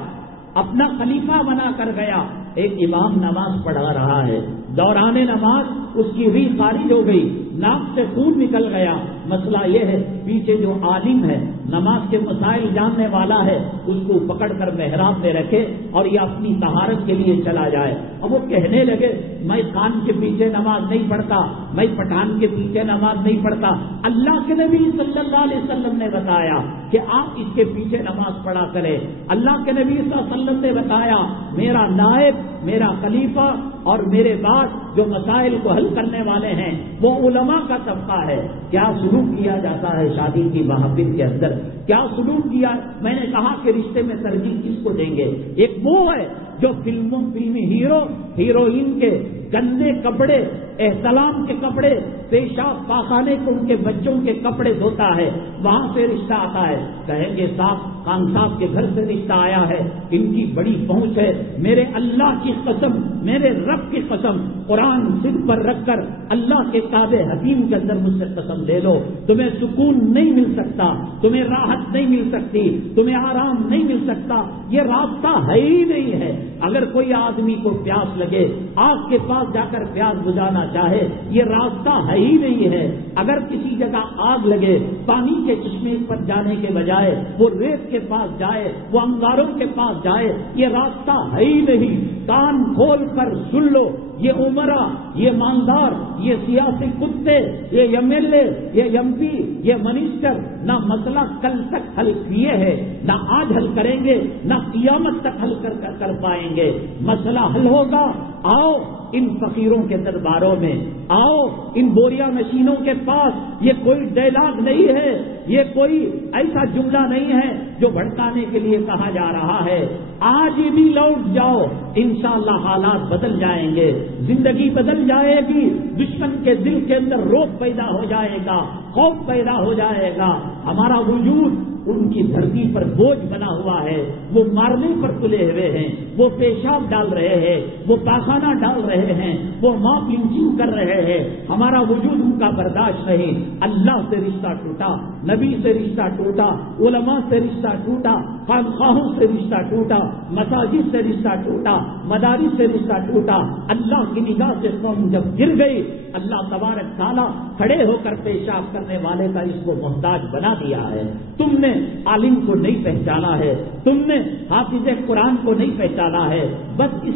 اپنا خلیفہ بنا کر گیا. ایک امام نماز پڑھا رہا ہے، دوران نماز اس کی ریح خارج ہو گئی، ناک سے خون نکل گیا. مسئلہ یہ ہے پیچھے جو عالم ہے، نماز کے مسائل جاننے والا ہے، اس کو پکڑ کر محراب میں رکھے اور یہ اپنی طہارت کے لیے چلا جائے. اب وہ کہنے لگے میں خان کے پیچھے نماز نہیں پڑھتا، میں پٹھان کے پیچھے نماز نہیں پڑھتا. اللہ کے نبی صلی اللہ علیہ وسلم نے بتایا کہ آپ اس کے پیچھے نماز پڑھا کریں. اللہ کے نبی صلی اللہ علیہ وسلم نے بتایا میرا نائب، میرا خلیفہ اور میرے بعد جو مسائل کو حل کرنے والے ہیں وہ علماء کا طبقہ ہے. کیا سلوک کیا جاتا ہے شادی کی محفل کے اندر، کیا سلوک کیا؟ میں نے کہا کہ رشتے میں ترجیح کس کو دیں گے؟ ایک وہ ہے جو فلمی ہیرو ہیروئن کے گندے کپڑے، احتلام کے کپڑے، پیشاب پاخانے کو ان کے بچوں کے کپڑے دھوتا ہے، وہاں سے رشتہ آتا ہے. کہیں گے صاحب خان صاحب کے گھر سے رشتہ آیا ہے، ان کی بڑی پہنچ ہے. میرے اللہ کی قسم، میرے رب کی قسم، قرآن سر پر رکھ کر اللہ کے کعبہ حکیم کے اندر مجھ سے قسم لے لو، تمہیں سکون نہیں مل سکتا، تمہیں راحت نہیں مل سکتی، تمہیں آرام نہیں مل سکتا. یہ راستہ ہے ہی نہیں ہے. اگر کوئی آدمی کو پیاس لگے، آگ کے پاس جا کر پیاس بجھانا چاہے، یہ راستہ ہے ہی نہیں ہے. اگر کسی جگہ آگ لگے، پانی کے چشمے پر جانے کے بجائے وہ ریت کے پاس جائے، وہ انگاروں کے پاس جائے، یہ راستہ ہے ہی نہیں. کان کھول کر سن لو، یہ عمرہ، یہ مالدار، یہ سیاسی کتے، یہ ایم ایل اے، یہ ایم پی، یہ منسٹر نہ مسئلہ کل تک حل کیے ہیں، نہ آج حل کریں گے، نہ قیامت تک حل کر پائیں گے. مسئلہ حل ہوگا. آؤ ان فقیروں کے درباروں میں، آؤ ان بوریا مشینوں کے پاس. یہ کوئی ڈائلاگ نہیں ہے، یہ کوئی ایسا جملہ نہیں ہے جو بھڑکانے کے لیے کہا جا رہا ہے. آج بھی لوٹ جاؤ، انشاءاللہ حالات بدل جائیں گے، زندگی بدل جائے گی. دشمن کے دل کے اندر روب پیدا ہو جائے گا، خوف پیدا ہو جائے گا. ہمارا وجود ان کی دھرتی پر بوجھ بنا ہوا ہے، وہ مارنے پر تلے ہوئے ہیں، وہ پیشاب ڈال رہے ہیں، وہ پاخانہ ڈال رہے ہیں، وہ ماپ لنچنگ کر رہے ہیں. ہمارا وجود ان کا برداشت نہیں. اللہ سے رشتہ ٹوٹا، نبی سے رشتہ ٹوٹا، علماء سے رشتہ ٹوٹا، خانقاہوں سے رشتہ ٹوٹا، مساجد سے رشتہ ٹوٹا، مدارس سے رشتہ ٹوٹا. اللہ کی نگاہ سے قوم جب گر گئی، اللہ تبارک تعالیٰ کھڑے ہو کر پیشاب کرنے والے کا اس کو محتاج بنا دیا ہے. تم نے عالم کو نہیں پہچانا ہے، تم نے حافظ قرآن کو نہیں پہچانا ہے. بس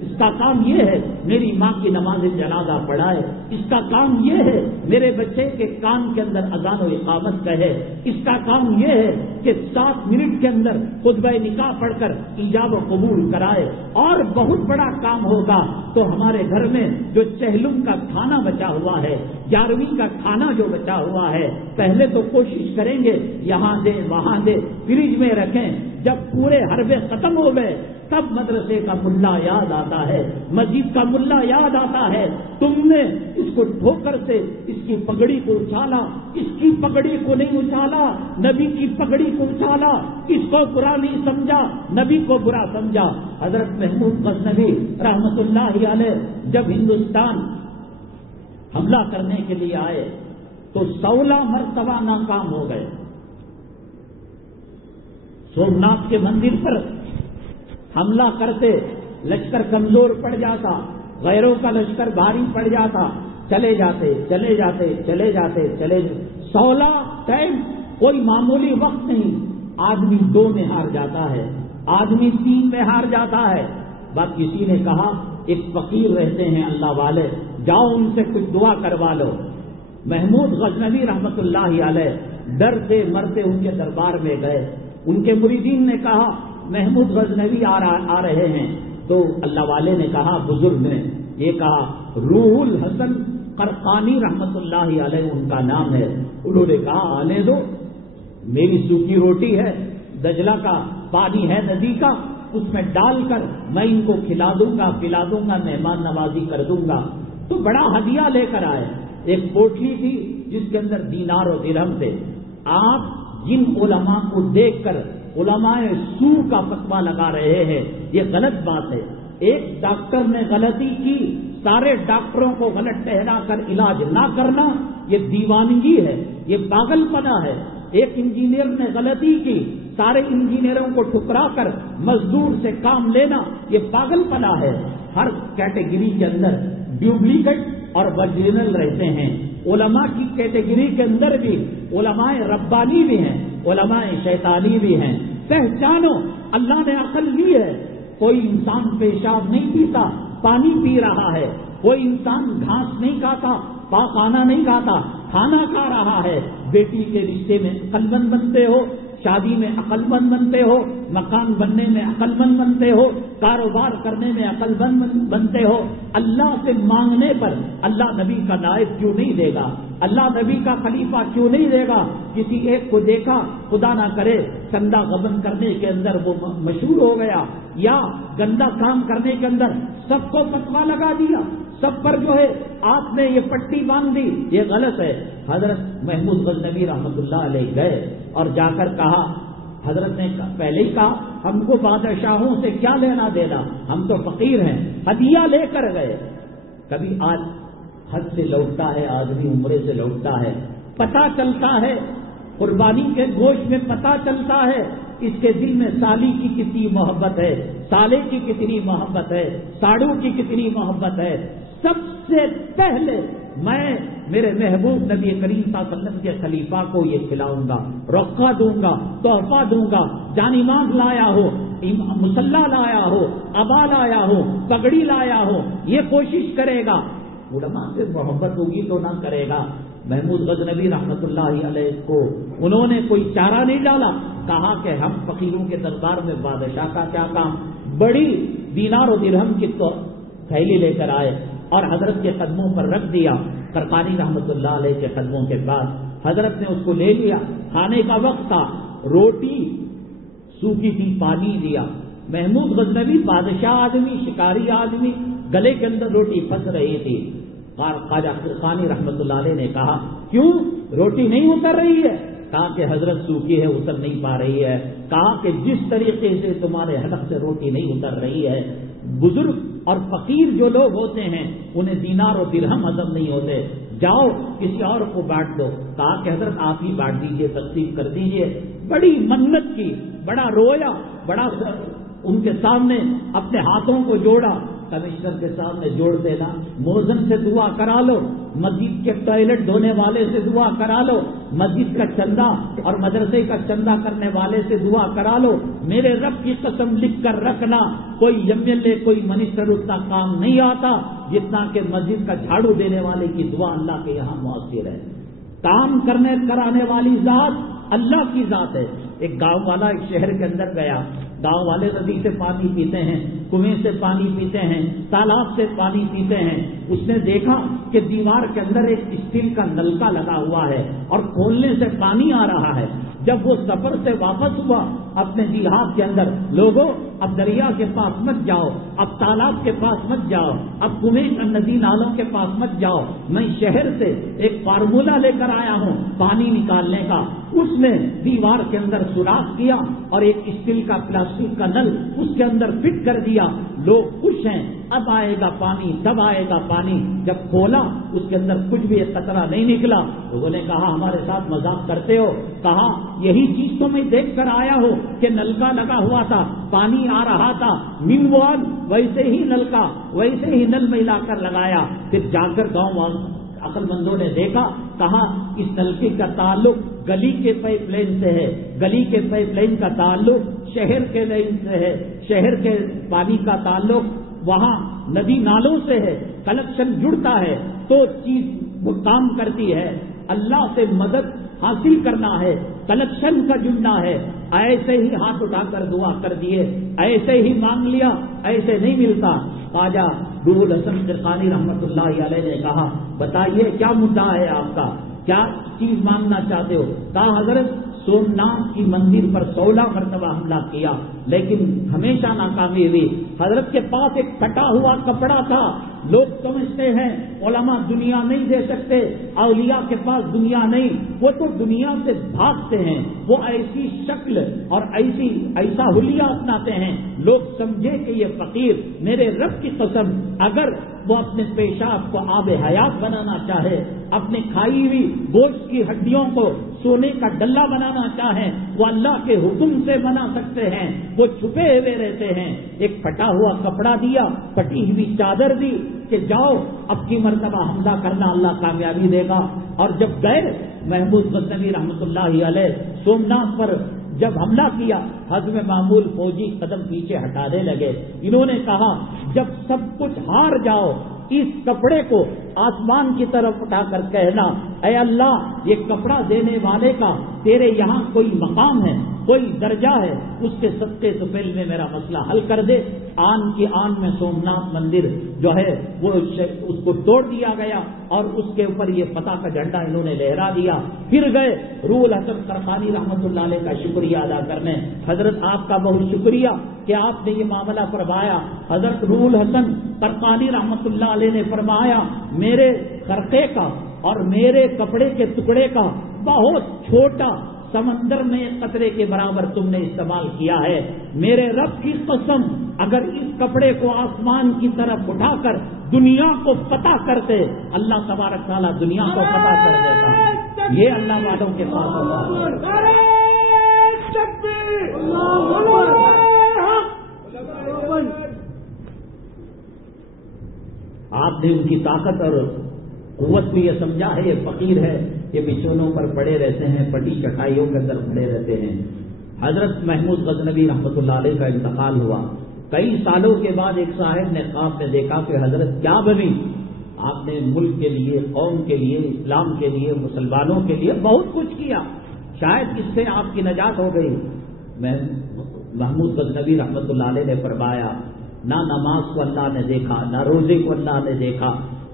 اس کا کام یہ ہے میری ماں کی نماز جنازہ پڑھائے، اس کا کام یہ ہے میرے بچے کے کان کے اندر اذان و اقامت کہے، اس کا کام یہ ہے کہ 7 منٹ کے اندر خطبہ نکاح پڑھ کر ایجاب و قبول کرائے. اور بہت بڑا کام ہوگا تو ہمارے گھر میں جو چہلم کا کھانا بچا ہوا ہے، 11ویں کا کھانا جو بچا ہوا ہے، پہلے تو کوشش کریں گے یہاں دے وہاں دے، فریج میں رکھیں. جب پورے حربے ختم ہو گئے تب مدرسے کا ملا یاد آتا ہے، مسجد کا ملا یاد آتا ہے. تم نے اس کو ٹھوکر سے اس کی پگڑی کو اچھالا، اس کی پگڑی کو نہیں اچھالا، نبی کی پگڑی کو اچھالا. اس کو برا نہیں سمجھا، نبی کو برا سمجھا. حضرت محمود غزنوی رحمت اللہ علیہ جب ہندوستان حملہ کرنے کے لیے آئے تو 16 مرتبہ ناکام ہو گئے. سومناتھ کے مندر پر حملہ کرتے، لشکر کمزور پڑ جاتا، غیروں کا لشکر بھاری پڑ جاتا، چلے جاتے 16 ٹائم. کوئی معمولی وقت نہیں. آدمی 2 میں ہار جاتا ہے، آدمی 3 میں ہار جاتا ہے. بات کسی نے کہا ایک فقیر رہتے ہیں اللہ والے، جاؤ ان سے کچھ دعا کروا لو. محمود غزنوی رحمت اللہ علیہ ڈرتے مرتے ان کے دربار میں گئے. ان کے مریدین نے کہا محمود غزنوی آ رہے ہیں. تو اللہ والے نے کہا, بزرگ نے یہ کہا, روح الحسن قرقانی رحمت اللہ علیہ ان کا نام ہے. انہوں نے کہا آنے دو, میری سوکھی روٹی ہے, دجلہ کا پانی ہے ندی کا, اس میں ڈال کر میں ان کو کھلا دوں گا, پلا دوں گا, مہمان نوازی کر دوں گا. تو بڑا ہدیہ لے کر آئے. ایک پوٹلی تھی جس کے اندر دینار و درہم تھے. آپ جن علماء کو دیکھ کر علماء سو کا فتویٰ لگا رہے ہیں, یہ غلط بات ہے. ایک ڈاکٹر نے غلطی کی, سارے ڈاکٹروں کو غلط ٹھہرا کر علاج نہ کرنا یہ دیوانگی ہے, یہ پاگل پنا ہے. ایک انجینئر نے غلطی کی, سارے انجینئروں کو ٹھکرا کر مزدور سے کام لینا یہ پاگل پنا ہے. ہر کیٹیگری کے اندر ڈپلیکیٹ اور اوریجنل رہتے ہیں. علماء کی کیٹیگری کے اندر بھی علماء ربانی بھی ہیں, علماء شیطانی بھی ہیں. پہچانو, اللہ نے عقل دی ہے. کوئی انسان پیشاب نہیں پیتا, پانی پی رہا ہے. کوئی انسان گھاس نہیں کھاتا, پاخانہ نہیں کھاتا, کھانا کھا رہا ہے. بیٹی کے رشتے میں عقل مند بنتے ہو, شادی میں عقل مند بنتے ہو, مکان بننے میں عقل مند بنتے ہو, کاروبار کرنے میں عقل مند بنتے ہو. اللہ سے مانگنے پر اللہ نبی کا نائب کیوں نہیں دے گا؟ اللہ نبی کا خلیفہ کیوں نہیں دے گا؟ کسی ایک کو دیکھا, خدا نہ کرے چندہ غبن کرنے کے اندر وہ مشہور ہو گیا, یا گندا کام کرنے کے اندر سب کو فتویٰ لگا دیا, سب پر جو ہے آپ نے یہ پٹی باندھ دی, یہ غلط ہے. حضرت محمود غزنوی رحمت اللہ علیہ گئے اور جا کر کہا, حضرت نے پہلے ہی کہا ہم کو بادشاہوں سے کیا لینا دینا, ہم تو فقیر ہیں. ہدیہ لے کر گئے. کبھی آج حج سے لوٹتا ہے آدمی, عمرے سے لوٹتا ہے, پتہ چلتا ہے قربانی کے گوشت میں پتہ چلتا ہے اس کے دل میں سالی کی کتنی محبت ہے, سالے کی کتنی محبت ہے, ساڑو کی کتنی محبت ہے. سب سے پہلے میں میرے محبوب نبی کریم صلی اللہ علیہ وسلم کے خلیفہ کو یہ کھلاؤں گا, رقعہ دوں گا, تحفہ دوں گا. جانماز لایا ہو, مصلی لایا ہو, عبا لایا ہو, پگڑی لایا ہو, یہ کوشش کرے گا. علماء سے محبت ہوگی تو نہ کرے گا. محمود غزنوی رحمت اللہ علیہ کو انہوں نے کوئی چارہ نہیں ڈالا, کہا کہ ہم فقیروں کے دربار میں بادشاہ کا کیا کام. بڑی دینار و درہم کی تو تھیلی لے کر آئے اور حضرت کے قدموں پر رکھ دیا. قرقانی رحمت اللہ علیہ کے قدموں کے بعد حضرت نے اس کو لے لیا. کھانے کا وقت تھا, روٹی سوکھی تھی, پانی دیا. محمود غزنوی بادشاہ آدمی, شکاری آدمی, گلے کے اندر روٹی پھنس رہی تھی. خواجہ قرقانی رحمت اللہ علیہ نے کہا کیوں روٹی نہیں اتر رہی ہے؟ کہا کہ حضرت سوکھی ہے, اتر نہیں پا رہی ہے. کہا کہ جس طریقے سے تمہارے حلق سے روٹی نہیں اتر رہی ہے, بزرگ اور فقیر جو لوگ ہوتے ہیں انہیں دینار و درہم ہضم نہیں ہوتے, جاؤ کسی اور کو بانٹ دو. کہا کہ حضرت آپ ہی بانٹ دیجئے, تقسیم کر دیجئے. بڑی منت کی, بڑا رویا, بڑا ان کے سامنے اپنے ہاتھوں کو جوڑا. کمشنر کے سامنے جوڑ دینا, موذن سے دعا کرا لو, مسجد کے ٹوائلٹ دھونے والے سے دعا کرا لو, مسجد کا چندہ اور مدرسے کا چندہ کرنے والے سے دعا کرا لو. میرے رب کی قسم لکھ کر رکھنا, کوئی MLA کوئی منسٹر اتنا کام نہیں آتا جتنا کہ مسجد کا جھاڑو دینے والے کی دعا اللہ کے یہاں مؤثر ہے. کام کرانے والی ذات اللہ کی ذات ہے. ایک گاؤں والا ایک شہر کے اندر گیا, گاؤں والے ندی سے پانی پیتے ہیں, کنویں سے پانی پیتے ہیں, تالاب سے پانی پیتے ہیں. اس نے دیکھا کہ دیوار کے اندر ایک اسٹیل کا نلکا لگا ہوا ہے اور کھولنے سے پانی آ رہا ہے. جب وہ سفر سے واپس ہوا اپنے دیہات کے اندر, لوگوں اب دریا کے پاس مت جاؤ, اب تالاب کے پاس مت جاؤ, اب کنویں ندی نالوں کے پاس مت جاؤ, میں شہر سے ایک فارمولہ لے کر آیا ہوں پانی نکالنے کا. اس نے دیوار کے اندر سوراخ کیا اور ایک اسٹیل کا پلاسٹک کا نل اس کے اندر فٹ کر دیا. لوگ خوش ہیں, اب آئے گا پانی, تب آئے گا پانی. جب کھولا اس کے اندر کچھ بھی ایک قطرہ نہیں نکلا. لوگوں نے کہا ہمارے ساتھ مذاق کرتے ہو. کہا یہی چیز تو میں دیکھ کر آیا ہوں کہ نلکا لگا ہوا تھا, پانی آ رہا تھا, مینوال ویسے ہی نلکا, ویسے ہی نل میں لا کر لگایا. پھر جا کر گاؤں عقل مندوں نے دیکھا, کہا اس نلکے کا تعلق گلی کے پائپ لائن سے ہے, گلی کے پائپ لائن کا تعلق شہر کے لائن سے ہے, شہر کے پانی کا تعلق وہاں ندی نالوں سے ہے. کنیکشن جڑتا ہے تو چیز وہ کام کرتی ہے، اللہ سے مدد حاصل کرنا ہے، کنیکشن کا جڑنا ہے، ایسے ہی ہاتھ اٹھا کر دعا کر دیے، ایسے ہی مانگ لیا، ایسے نہیں ملتا۔ خواجہ روح الحسن قرقانی رحمت اللہ علیہ نے کہا بتائیے کیا مدعا ہے آپ کا، کیا چیز مانگنا چاہتے ہو؟ کہا حضرت سومناتھ کی مندر پر 16 مرتبہ حملہ کیا لیکن ہمیشہ ناکامی ہوئی۔ حضرت کے پاس ایک پھٹا ہوا کپڑا تھا، لوگ سمجھتے ہیں علماء دنیا نہیں دے سکتے، اولیاء کے پاس دنیا نہیں، وہ تو دنیا سے بھاگتے ہیں، وہ ایسی شکل اور ایسا حلیہ اپناتے ہیں لوگ سمجھے کہ یہ فقیر، میرے رب کی قسم اگر وہ اپنے پیشاب کو آب حیات بنانا چاہے، اپنے کھائی ہوئی گوشت کی ہڈیوں کو سونے کا ڈلہ بنانا چاہیں، وہ اللہ کے حکم سے بنا سکتے ہیں، وہ چھپے ہوئے رہتے ہیں۔ ایک پھٹا ہوا کپڑا دیا، پھٹی ہوئی چادر دی کہ جاؤ اب کی مرتبہ حملہ کرنا، اللہ کامیابی دے گا۔ اور جب گئے محمود غزنوی رحمت اللہ علیہ سومناتھ پر جب حملہ کیا، حزم معمول فوجی قدم پیچھے ہٹانے لگے۔ انہوں نے کہا جب سب کچھ ہار جاؤ اس کپڑے کو آسمان کی طرف اٹھا کر کہنا اے اللہ یہ کپڑا دینے والے کا تیرے یہاں کوئی مقام ہے، کوئی درجہ ہے، اس کے صدقے سفیل میں میرا مسئلہ حل کر دے۔ آن کی آن میں سومناتھ مندر جو ہے وہ اس کو توڑ دیا گیا اور اس کے اوپر یہ فتح کا جھنڈا انہوں نے لہرا دیا۔ پھر گئے روح الحسن قرقانی رحمت اللہ علیہ کا شکریہ ادا کرنے۔ حضرت آپ کا بہت شکریہ کہ آپ نے یہ معاملہ فرمایا۔ حضرت روح الحسن قرقانی رحمت اللہ علیہ نے فرمایا میرے خرقے کا اور میرے کپڑے کے ٹکڑے کا بہت چھوٹا سمندر میں قطرے کے برابر تم نے استعمال کیا ہے، میرے رب کی قسم اگر اس کپڑے کو آسمان کی طرف اٹھا کر دنیا کو پتہ کرتے اللہ تبارک تعالیٰ دنیا کو پتہ کر دیتا۔ یہ اللہ والوں کے پاس ہوتا ہے۔ آپ نے ان کی طاقت اور قوت بھی یہ سمجھا ہے، یہ فقیر ہے، یہ بچھونوں پر پڑے رہتے ہیں، پٹی چٹائیوں کے اندر پڑے رہتے ہیں۔ حضرت محمود غزنوی رحمۃ اللہ علیہ کا انتقال ہوا، کئی سالوں کے بعد ایک صاحب نے خواب میں دیکھا کہ حضرت کیا بنی، آپ نے ملک کے لیے، قوم کے لیے، اسلام کے لیے، مسلمانوں کے لیے بہت کچھ کیا، شاید اس سے آپ کی نجات ہو گئی۔ محمود غزنوی رحمۃ اللہ علیہ نے فرمایا نہ نماز کو اللہ نے دیکھا، نہ روزے کو اللہ نے دیکھا،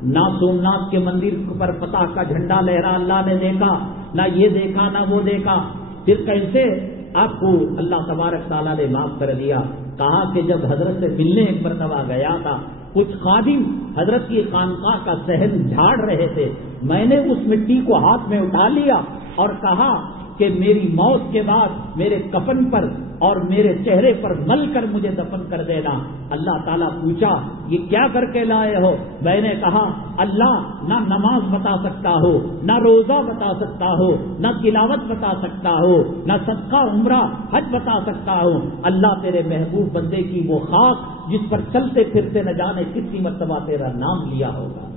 نہ سومناتھ کے مندر پر فتح کا جھنڈا لہرا اللہ نے دیکھا، نہ یہ دیکھا نہ وہ دیکھا، پھر کیسے آپ کو اللہ تبارک تعالیٰ نے معاف کر دیا؟ کہا کہ جب حضرت سے ملنے ایک مرتبہ گیا تھا، کچھ خادم حضرت کی خانقاہ کا صحن جھاڑ رہے تھے، میں نے اس مٹی کو ہاتھ میں اٹھا لیا اور کہا کہ میری موت کے بعد میرے کفن پر اور میرے چہرے پر مل کر مجھے دفن کر دینا۔ اللہ تعالیٰ پوچھا یہ کیا کر کے لائے ہو؟ میں نے کہا اللہ نہ نماز بتا سکتا ہو، نہ روزہ بتا سکتا ہو، نہ تلاوت بتا سکتا ہو، نہ صدقہ عمرہ حج بتا سکتا ہو، اللہ تیرے محبوب بندے کی وہ خاک جس پر چلتے پھرتے نہ جانے کتنی مرتبہ تیرا نام لیا ہوگا۔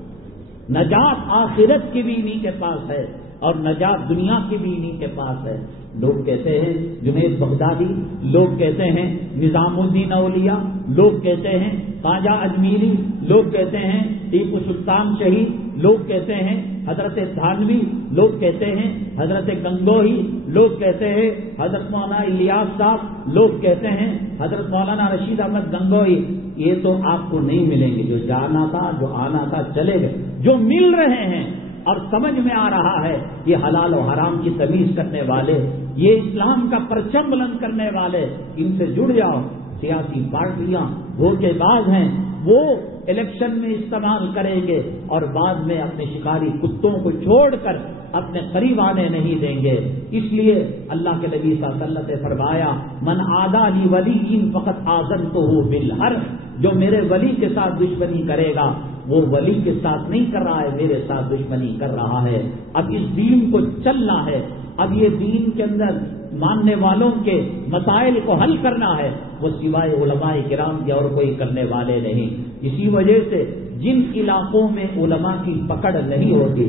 نجات آخرت کی بھی انہی کے پاس ہے اور نجات دنیا کی بھی انہی کے پاس ہے۔ لوگ کہتے ہیں جنید بغدادی، لوگ کہتے ہیں نظام الدین اولیاء، لوگ کہتے ہیں خواجہ اجمیری، لوگ کہتے ہیں ٹیپو سلطان شہید، لوگ کہتے ہیں حضرت تھانوی، لوگ کہتے ہیں حضرت گنگوہی، لوگ کہتے ہیں حضرت مولانا الیاس صاحب، لوگ کہتے ہیں حضرت مولانا رشید احمد گنگوہی۔ یہ تو آپ کو نہیں ملیں گے، جو جانا تھا جو آنا تھا چلے گئے، جو مل رہے ہیں اور سمجھ میں آ رہا ہے یہ حلال و حرام کی تمیز کرنے والے، یہ اسلام کا پرچم بلند کرنے والے، ان سے جڑ جاؤ۔ سیاسی پارٹیاں دھوکے باز ہیں، وہ الیکشن میں استعمال کریں گے اور بعد میں اپنے شکاری کتوں کو چھوڑ کر اپنے قریب آنے نہیں دیں گے۔ اس لیے اللہ کے نبی صلی اللہ علیہ وسلم نے فرمایا من عادی لی ولی فقط آذنتہ بالحرب، جو میرے ولی کے ساتھ دشمنی کرے گا وہ ولی کے ساتھ نہیں کر رہا ہے، میرے ساتھ دشمنی کر رہا ہے۔ اب اس دین کو چلنا ہے، اب یہ دین کے اندر ماننے والوں کے مسائل کو حل کرنا ہے، وہ سوائے علماء کرام کے اور کوئی کرنے والے نہیں۔ اسی وجہ سے جن علاقوں میں علماء کی پکڑ نہیں ہوتی،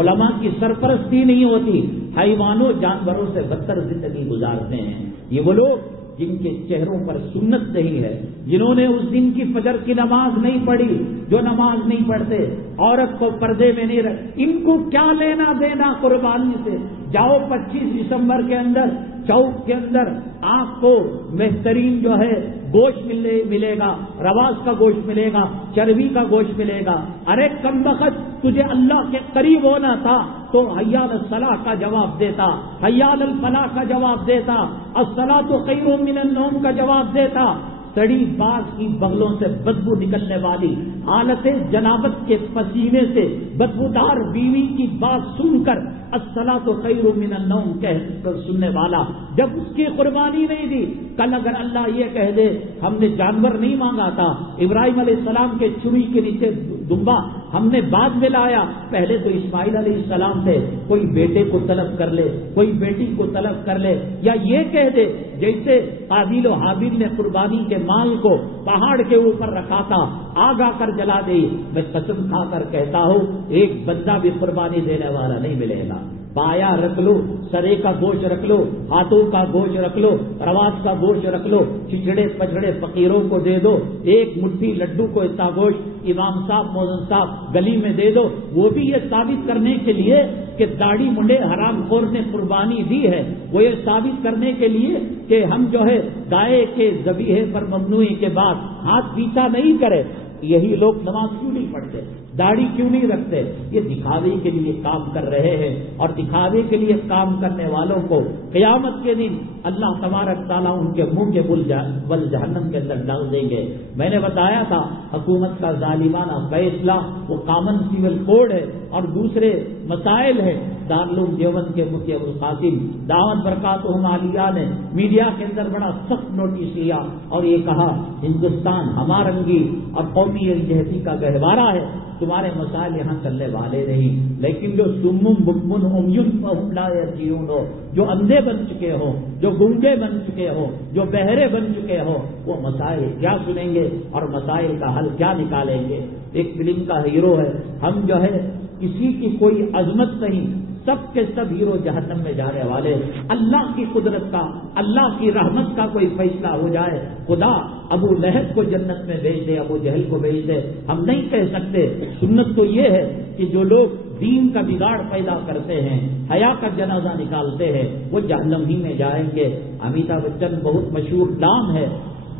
علماء کی سرپرستی نہیں ہوتی، حیوانوں جانوروں سے بدتر زندگی گزارتے ہیں۔ یہ وہ لوگ جن کے چہروں پر سنت نہیں ہے، جنہوں نے اس دن کی فجر کی نماز نہیں پڑھی، جو نماز نہیں پڑھتے، عورت کو پردے میں نہیں رکھ، ان کو کیا لینا دینا قربانی سے؟ جاؤ 25 دسمبر کے اندر چوک کے اندر آپ کو بہترین جو ہے گوشت ملے گا، رواس کا گوشت ملے گا، چربی کا گوشت ملے گا۔ ارے کم وقت تجھے اللہ کے قریب ہونا تھا تو حی علی الصلاح کا جواب دیتا، حی علی الفلاح کا جواب دیتا، الصلاۃ خیر من النوم کا جواب دیتا۔ سڑی باز کی بغلوں سے بدبو نکلنے والی، حالت جنابت کے پسینے سے بدبودار بیوی کی بات سن کر الصلاۃ خیر من النوم کہہ کر سننے والا جب اس کی قربانی نہیں دی، کل اگر اللہ یہ کہہ دے ہم نے جانور نہیں مانگا تھا، ابراہیم علیہ السلام کے چوئی کے نیچے دمبا ہم نے بعد میں لایا، پہلے تو اسماعیل علیہ السلام تھے، کوئی بیٹے کو طلب کر لے، کوئی بیٹی کو طلب کر لے، یا یہ کہہ دے جیسے قابیل و حابیل نے قربانی کے مال کو پہاڑ کے اوپر رکھا تھا، آگ آ کر جلا دی۔ میں قسم کھا کر کہتا ہوں ایک بندہ بھی قربانی دینے والا نہیں ملے گا۔ پایا رکھ لو، سرے کا گوشت رکھ لو، ہاتھوں کا گوشت رکھ لو، رواس کا گوشت رکھ لو، چچڑے پچڑے فقیروں کو دے دو، ایک مٹھی لڈو کو اتنا گوشت امام صاحب موزن صاحب گلی میں دے دو، وہ بھی یہ ثابت کرنے کے لیے کہ داڑھی منڈے حرام خور نے قربانی دی ہے، وہ یہ ثابت کرنے کے لیے کہ ہم جو ہے گائے کے ذبیحے پر ممنوعی کے بعد ہاتھ پیچھا نہیں کرے۔ یہی لوگ نماز کیوں نہیں پڑھتے، داڑھی کیوں نہیں رکھتے؟ یہ دکھاوے کے لیے کام کر رہے ہیں، اور دکھاوے کے لیے کام کرنے والوں کو قیامت کے دن اللہ تبارک تعالیٰ ان کے منہ کے بل جہنم کے اندر ڈال دیں گے۔ میں نے بتایا تھا حکومت کا ظالمانہ فیصلہ وہ کامن سول کوڈ ہے اور دوسرے مسائل ہیں۔ دارالعلوم دیوبند کے مفتی ابوالقاسم دعوت برکاتہم عالیہ نے میڈیا کے اندر بڑا سخت نوٹس لیا اور یہ کہا ہندوستان ہمارنگی اور قومی یکجہتی کا گہوارہ ہے، تمہارے مسائل یہاں چلنے والے نہیں، لیکن جو سمم بکمن عمیٌ فہم لا یرجعون ہو، جو اندھے بن چکے ہو، جو گونگے بن چکے ہو، جو بہرے بن چکے ہو، وہ مسائل کیا سنیں گے اور مسائل کا حل کیا نکالیں گے؟ ایک فلم کا ہیرو ہے، ہم جو ہے کسی کی کوئی عظمت نہیں، سب کے سب ہیرو جہنم میں جانے والے۔ اللہ کی قدرت کا، اللہ کی رحمت کا کوئی فیصلہ ہو جائے، خدا ابو لہب کو جنت میں بھیج دے، ابو جہل کو بھیج دے، ہم نہیں کہہ سکتے۔ سنت تو یہ ہے کہ جو لوگ دین کا بگاڑ پیدا کرتے ہیں، حیا کا جنازہ نکالتے ہیں، وہ جہنم ہی میں جائیں گے۔ امیتابھ بچن بہت مشہور نام ہے،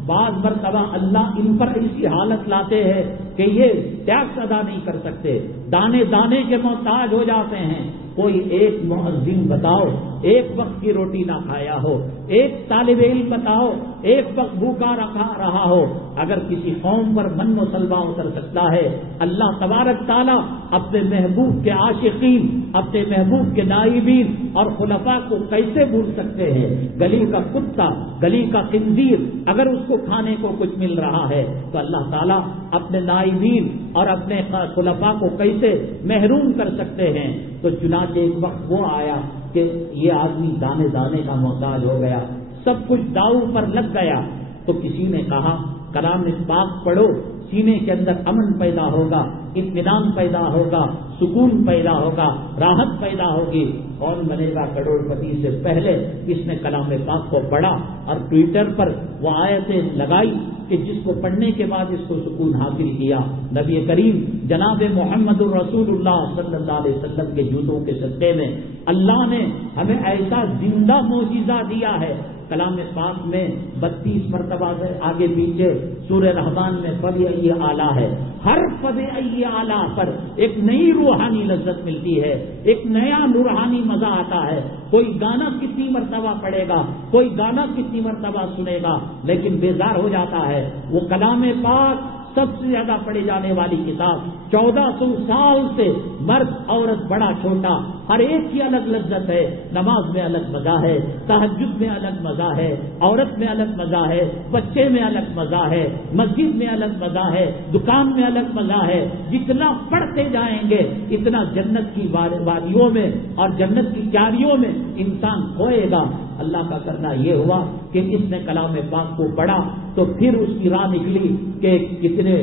بعض مرتبہ اللہ ان پر ایسی حالت لاتے ہیں کہ یہ ٹیکس ادا نہیں کر سکتے، دانے دانے کے محتاج ہو جاتے ہیں۔ کوئی ایک مؤذن بتاؤ ایک وقت کی روٹی نہ کھایا ہو، ایک طالب علم بتاؤ ایک وقت بھوکا رہا ہو۔ اگر کسی قوم پر من و سلوا اتر سکتا ہے، اللہ تبارک تعالیٰ اپنے محبوب کے عاشقین، اپنے محبوب کے نائبین اور خلفاء کو کیسے بھول سکتے ہیں؟ گلی کا کتا، گلی کا خنزیر اگر اس کو کھانے کو کچھ مل رہا ہے تو اللہ تعالیٰ اپنے نائبین اور اپنے خلفاء کو کیسے محروم کر سکتے ہیں؟ تو چنانچہ ایک وقت وہ آیا کہ یہ آدمی دانے دانے کا محتاج ہو گیا، سب کچھ داؤ پر لگ گیا، تو کسی نے کہا کلام پاک پڑھو، سینے کے اندر امن پیدا ہوگا، اطمینان پیدا ہوگا، سکون پیدا ہوگا، راحت پیدا ہوگی۔ کون بنے گا کروڑ پتی سے پہلے اس نے کلام پاک کو پڑھا اور ٹویٹر پر وہ آیتیں لگائی کہ جس کو پڑھنے کے بعد اس کو سکون حاصل کیا۔ نبی کریم جناب محمد الرسول اللہ صلی اللہ علیہ وسلم کے جوتوں کے صدقے میں اللہ نے ہمیں ایسا زندہ معجزہ دیا ہے۔ کلام پاک میں 32 مرتبہ سے آگے پیچھے سورہ رحمان میں فض ای اعلیٰ ہے، ہر فض ای اعلیٰ پر ایک نئی روحانی لذت ملتی ہے، ایک نیا روحانی مزہ آتا ہے۔ کوئی گانا کتنی مرتبہ پڑھے گا، کوئی گانا کتنی مرتبہ سنے گا، لیکن بیزار ہو جاتا ہے۔ وہ کلام پاک سب سے زیادہ پڑھی جانے والی کتاب، 1400 سال سے مرد عورت بڑا چھوٹا ہر ایک کی الگ لذت ہے۔ نماز میں الگ مزہ ہے، تہجد میں الگ مزہ ہے، عورت میں الگ مزہ ہے، بچے میں الگ مزہ ہے، مسجد میں الگ مزہ ہے، دکان میں الگ مزہ ہے۔ جتنا پڑھتے جائیں گے اتنا جنت کی وادیوں میں اور جنت کی کیاریوں میں انسان کھوئے گا۔ اللہ کا کرنا یہ ہوا کہ اس نے کلام پاک کو پڑھا تو پھر اس کی راہ نکلی کہ کتنے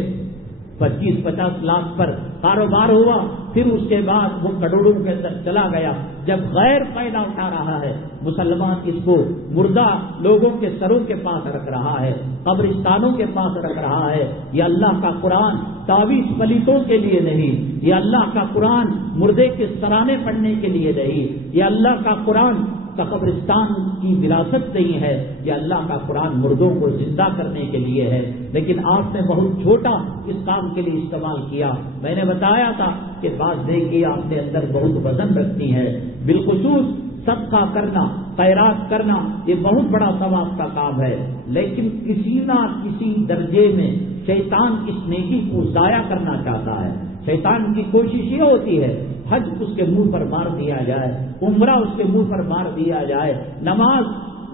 25-50 لاکھ پر کاروبار ہوا، پھر اس کے بعد وہ کروڑوں کے اندر چلا گیا. جب غیر فائدہ اٹھا رہا ہے، مسلمان اس کو مردہ لوگوں کے سروں کے پاس رکھ رہا ہے، قبرستانوں کے پاس رکھ رہا ہے. یہ اللہ کا قرآن تعویذ پلیتوں کے لیے نہیں، یہ اللہ کا قرآن مردے کے سرانے پڑھنے کے لیے نہیں، یہ اللہ کا قرآن کا قبرستان کی وراثت نہیں ہے، یہ اللہ کا قرآن مردوں کو زندہ کرنے کے لیے ہے. لیکن آپ نے بہت چھوٹا اس کام کے لیے استعمال کیا. میں نے بتایا تھا کہ بعض دیکھیے آپ نے اندر بہت وزن رکھتی ہے. بالخصوص صدقہ کرنا، خیرات کرنا، یہ بہت بڑا ثواب کا کام ہے. لیکن کسی نہ کسی درجے میں شیطان اس نیکی کو ضائع کرنا چاہتا ہے. شیطان کی کوشش یہ ہوتی ہے حج اس کے منہ پر مار دیا جائے، عمرہ اس کے منہ پر مار دیا جائے، نماز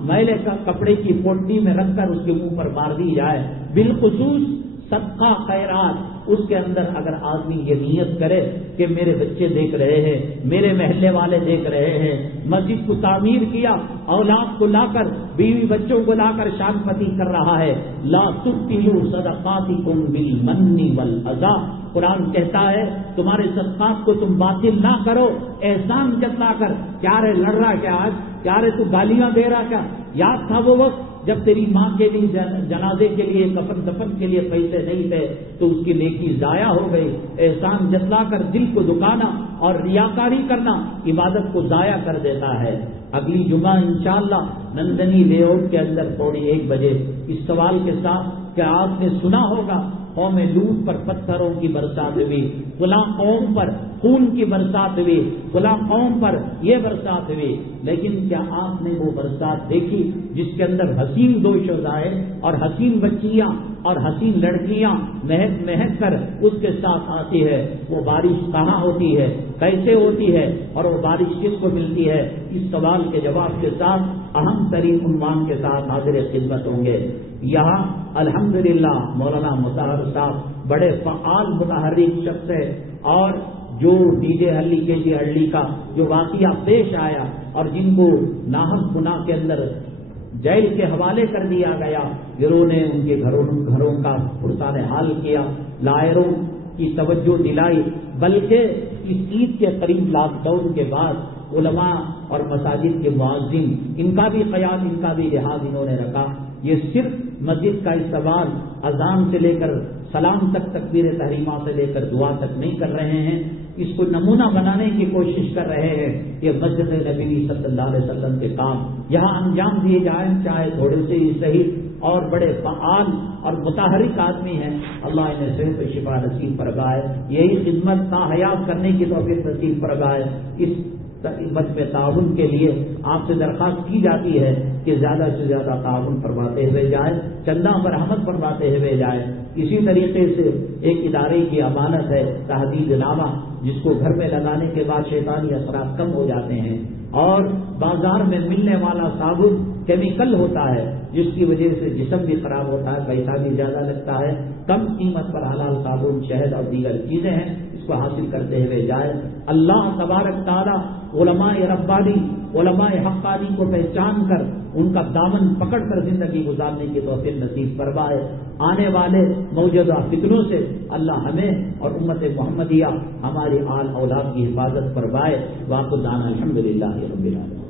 میلے کا کپڑے کی پوٹلی میں رکھ کر اس کے منہ پر مار دی جائے. بالخصوص صدقہ خیرات اس کے اندر اگر آدمی یہ نیت کرے کہ میرے بچے دیکھ رہے ہیں، میرے محلے والے دیکھ رہے ہیں، مسجد کو تعمیر کیا، اولاد کو لا کر، بیوی بچوں کو لا کر شان پتی کر رہا ہے. لا تبطلوا صدقاتکم بالمن والاذى. قرآن کہتا ہے تمہارے صدقات کو تم باطل نہ کرو احسان جتلا کر. کیا رے لڑ رہا کیا آج؟ کیا رے تو گالیاں دے رہا کیا؟ یاد تھا وہ وقت جب تیری ماں کے لیے جنازے کے لیے کفن دفن کے لیے پیسے نہیں تھے تو اس کی نیکی ضائع ہو گئی. احسان جتلا کر دل کو دکانا اور ریاکاری کرنا عبادت کو ضائع کر دیتا ہے. اگلی جمعہ انشاءاللہ نندنی لے آؤٹ کے اندر 1:15 بجے اس سوال کے ساتھ کہ آپ نے سنا ہوگا قوم لوط پر پتھروں کی برسات ہوئی، فلاں قوم پر خون کی برسات ہوئی، فلاں قوم پر یہ برسات ہوئی. لیکن کیا آپ نے وہ برسات دیکھی جس کے اندر حسین دوشز آئے اور حسین بچیاں اور حسین لڑکیاں مہک مہک کر اس کے ساتھ آتی ہے؟ وہ بارش کہاں ہوتی ہے، کیسے ہوتی ہے اور وہ بارش کس کو ملتی ہے؟ اس سوال کے جواب کے ساتھ اہم ترین عنوان کے ساتھ حاضر خدمت ہوں گے. یہاں الحمدللہ مولانا مطہر صاحب بڑے فعال متحرک شخص ہے، اور جو ڈی جے ہلی کے جی ہلی کا جو واقعہ پیش آیا اور جن کو ناحق گناہ کے اندر جیل کے حوالے کر دیا گیا، گروہ نے ان کے گھروں کا پرسان حال کیا، لائروں کی توجہ دلائی، بلکہ اس عید کے قریب لاک ڈاؤن کے بعد علماء اور مساجد کے معاذین ان کا بھی خیال، ان کا بھی لحاظ انہوں نے رکھا. یہ صرف مسجد کا استقبال اذان سے لے کر سلام تک، تکبیر تحریمہ سے لے کر دعا تک نہیں کر رہے ہیں، اس کو نمونہ بنانے کی کوشش کر رہے ہیں. یہ مسجد نبی صلی اللہ علیہ وسلم کے کام یہاں انجام دیے جائیں، چاہے تھوڑے سے ہی صحیح، اور بڑے فعال اور متحرک آدمی ہیں. اللہ انہیں صحت و شفا نصیب فرمائے، یہی خدمت تا حیات کرنے کی توفیق نصیب فرمائے. اس خدمت میں تعاون کے لیے آپ سے درخواست کی جاتی ہے کہ زیادہ سے زیادہ تعاون فرماتے ہوئے جائے، چندہ برآمد فرماتے ہوئے جائے. اسی طریقے سے ایک ادارے کی امانت ہے تحدید نامہ، جس کو گھر میں لگانے کے بعد شیطانی اثرات کم ہو جاتے ہیں، اور بازار میں ملنے والا صابن کیمیکل ہوتا ہے جس کی وجہ سے جسم بھی خراب ہوتا ہے، پیسہ بھی زیادہ لگتا ہے. کم قیمت پر حلال صابن، شہد اور دیگر چیزیں ہیں، اس کو حاصل کرتے ہوئے جائے. اللہ تبارک تعالی علماء ربانی، علماء حقانی کو پہچان کر ان کا دامن پکڑ کر زندگی گزارنے کی توفیق نصیب فرمائے. آنے والے موجودہ فتنوں سے اللہ ہمیں اور امت محمدیہ ہماری آل اولاد کی حفاظت فرمائے. واقع دانا الحمدللہ رب العالمین.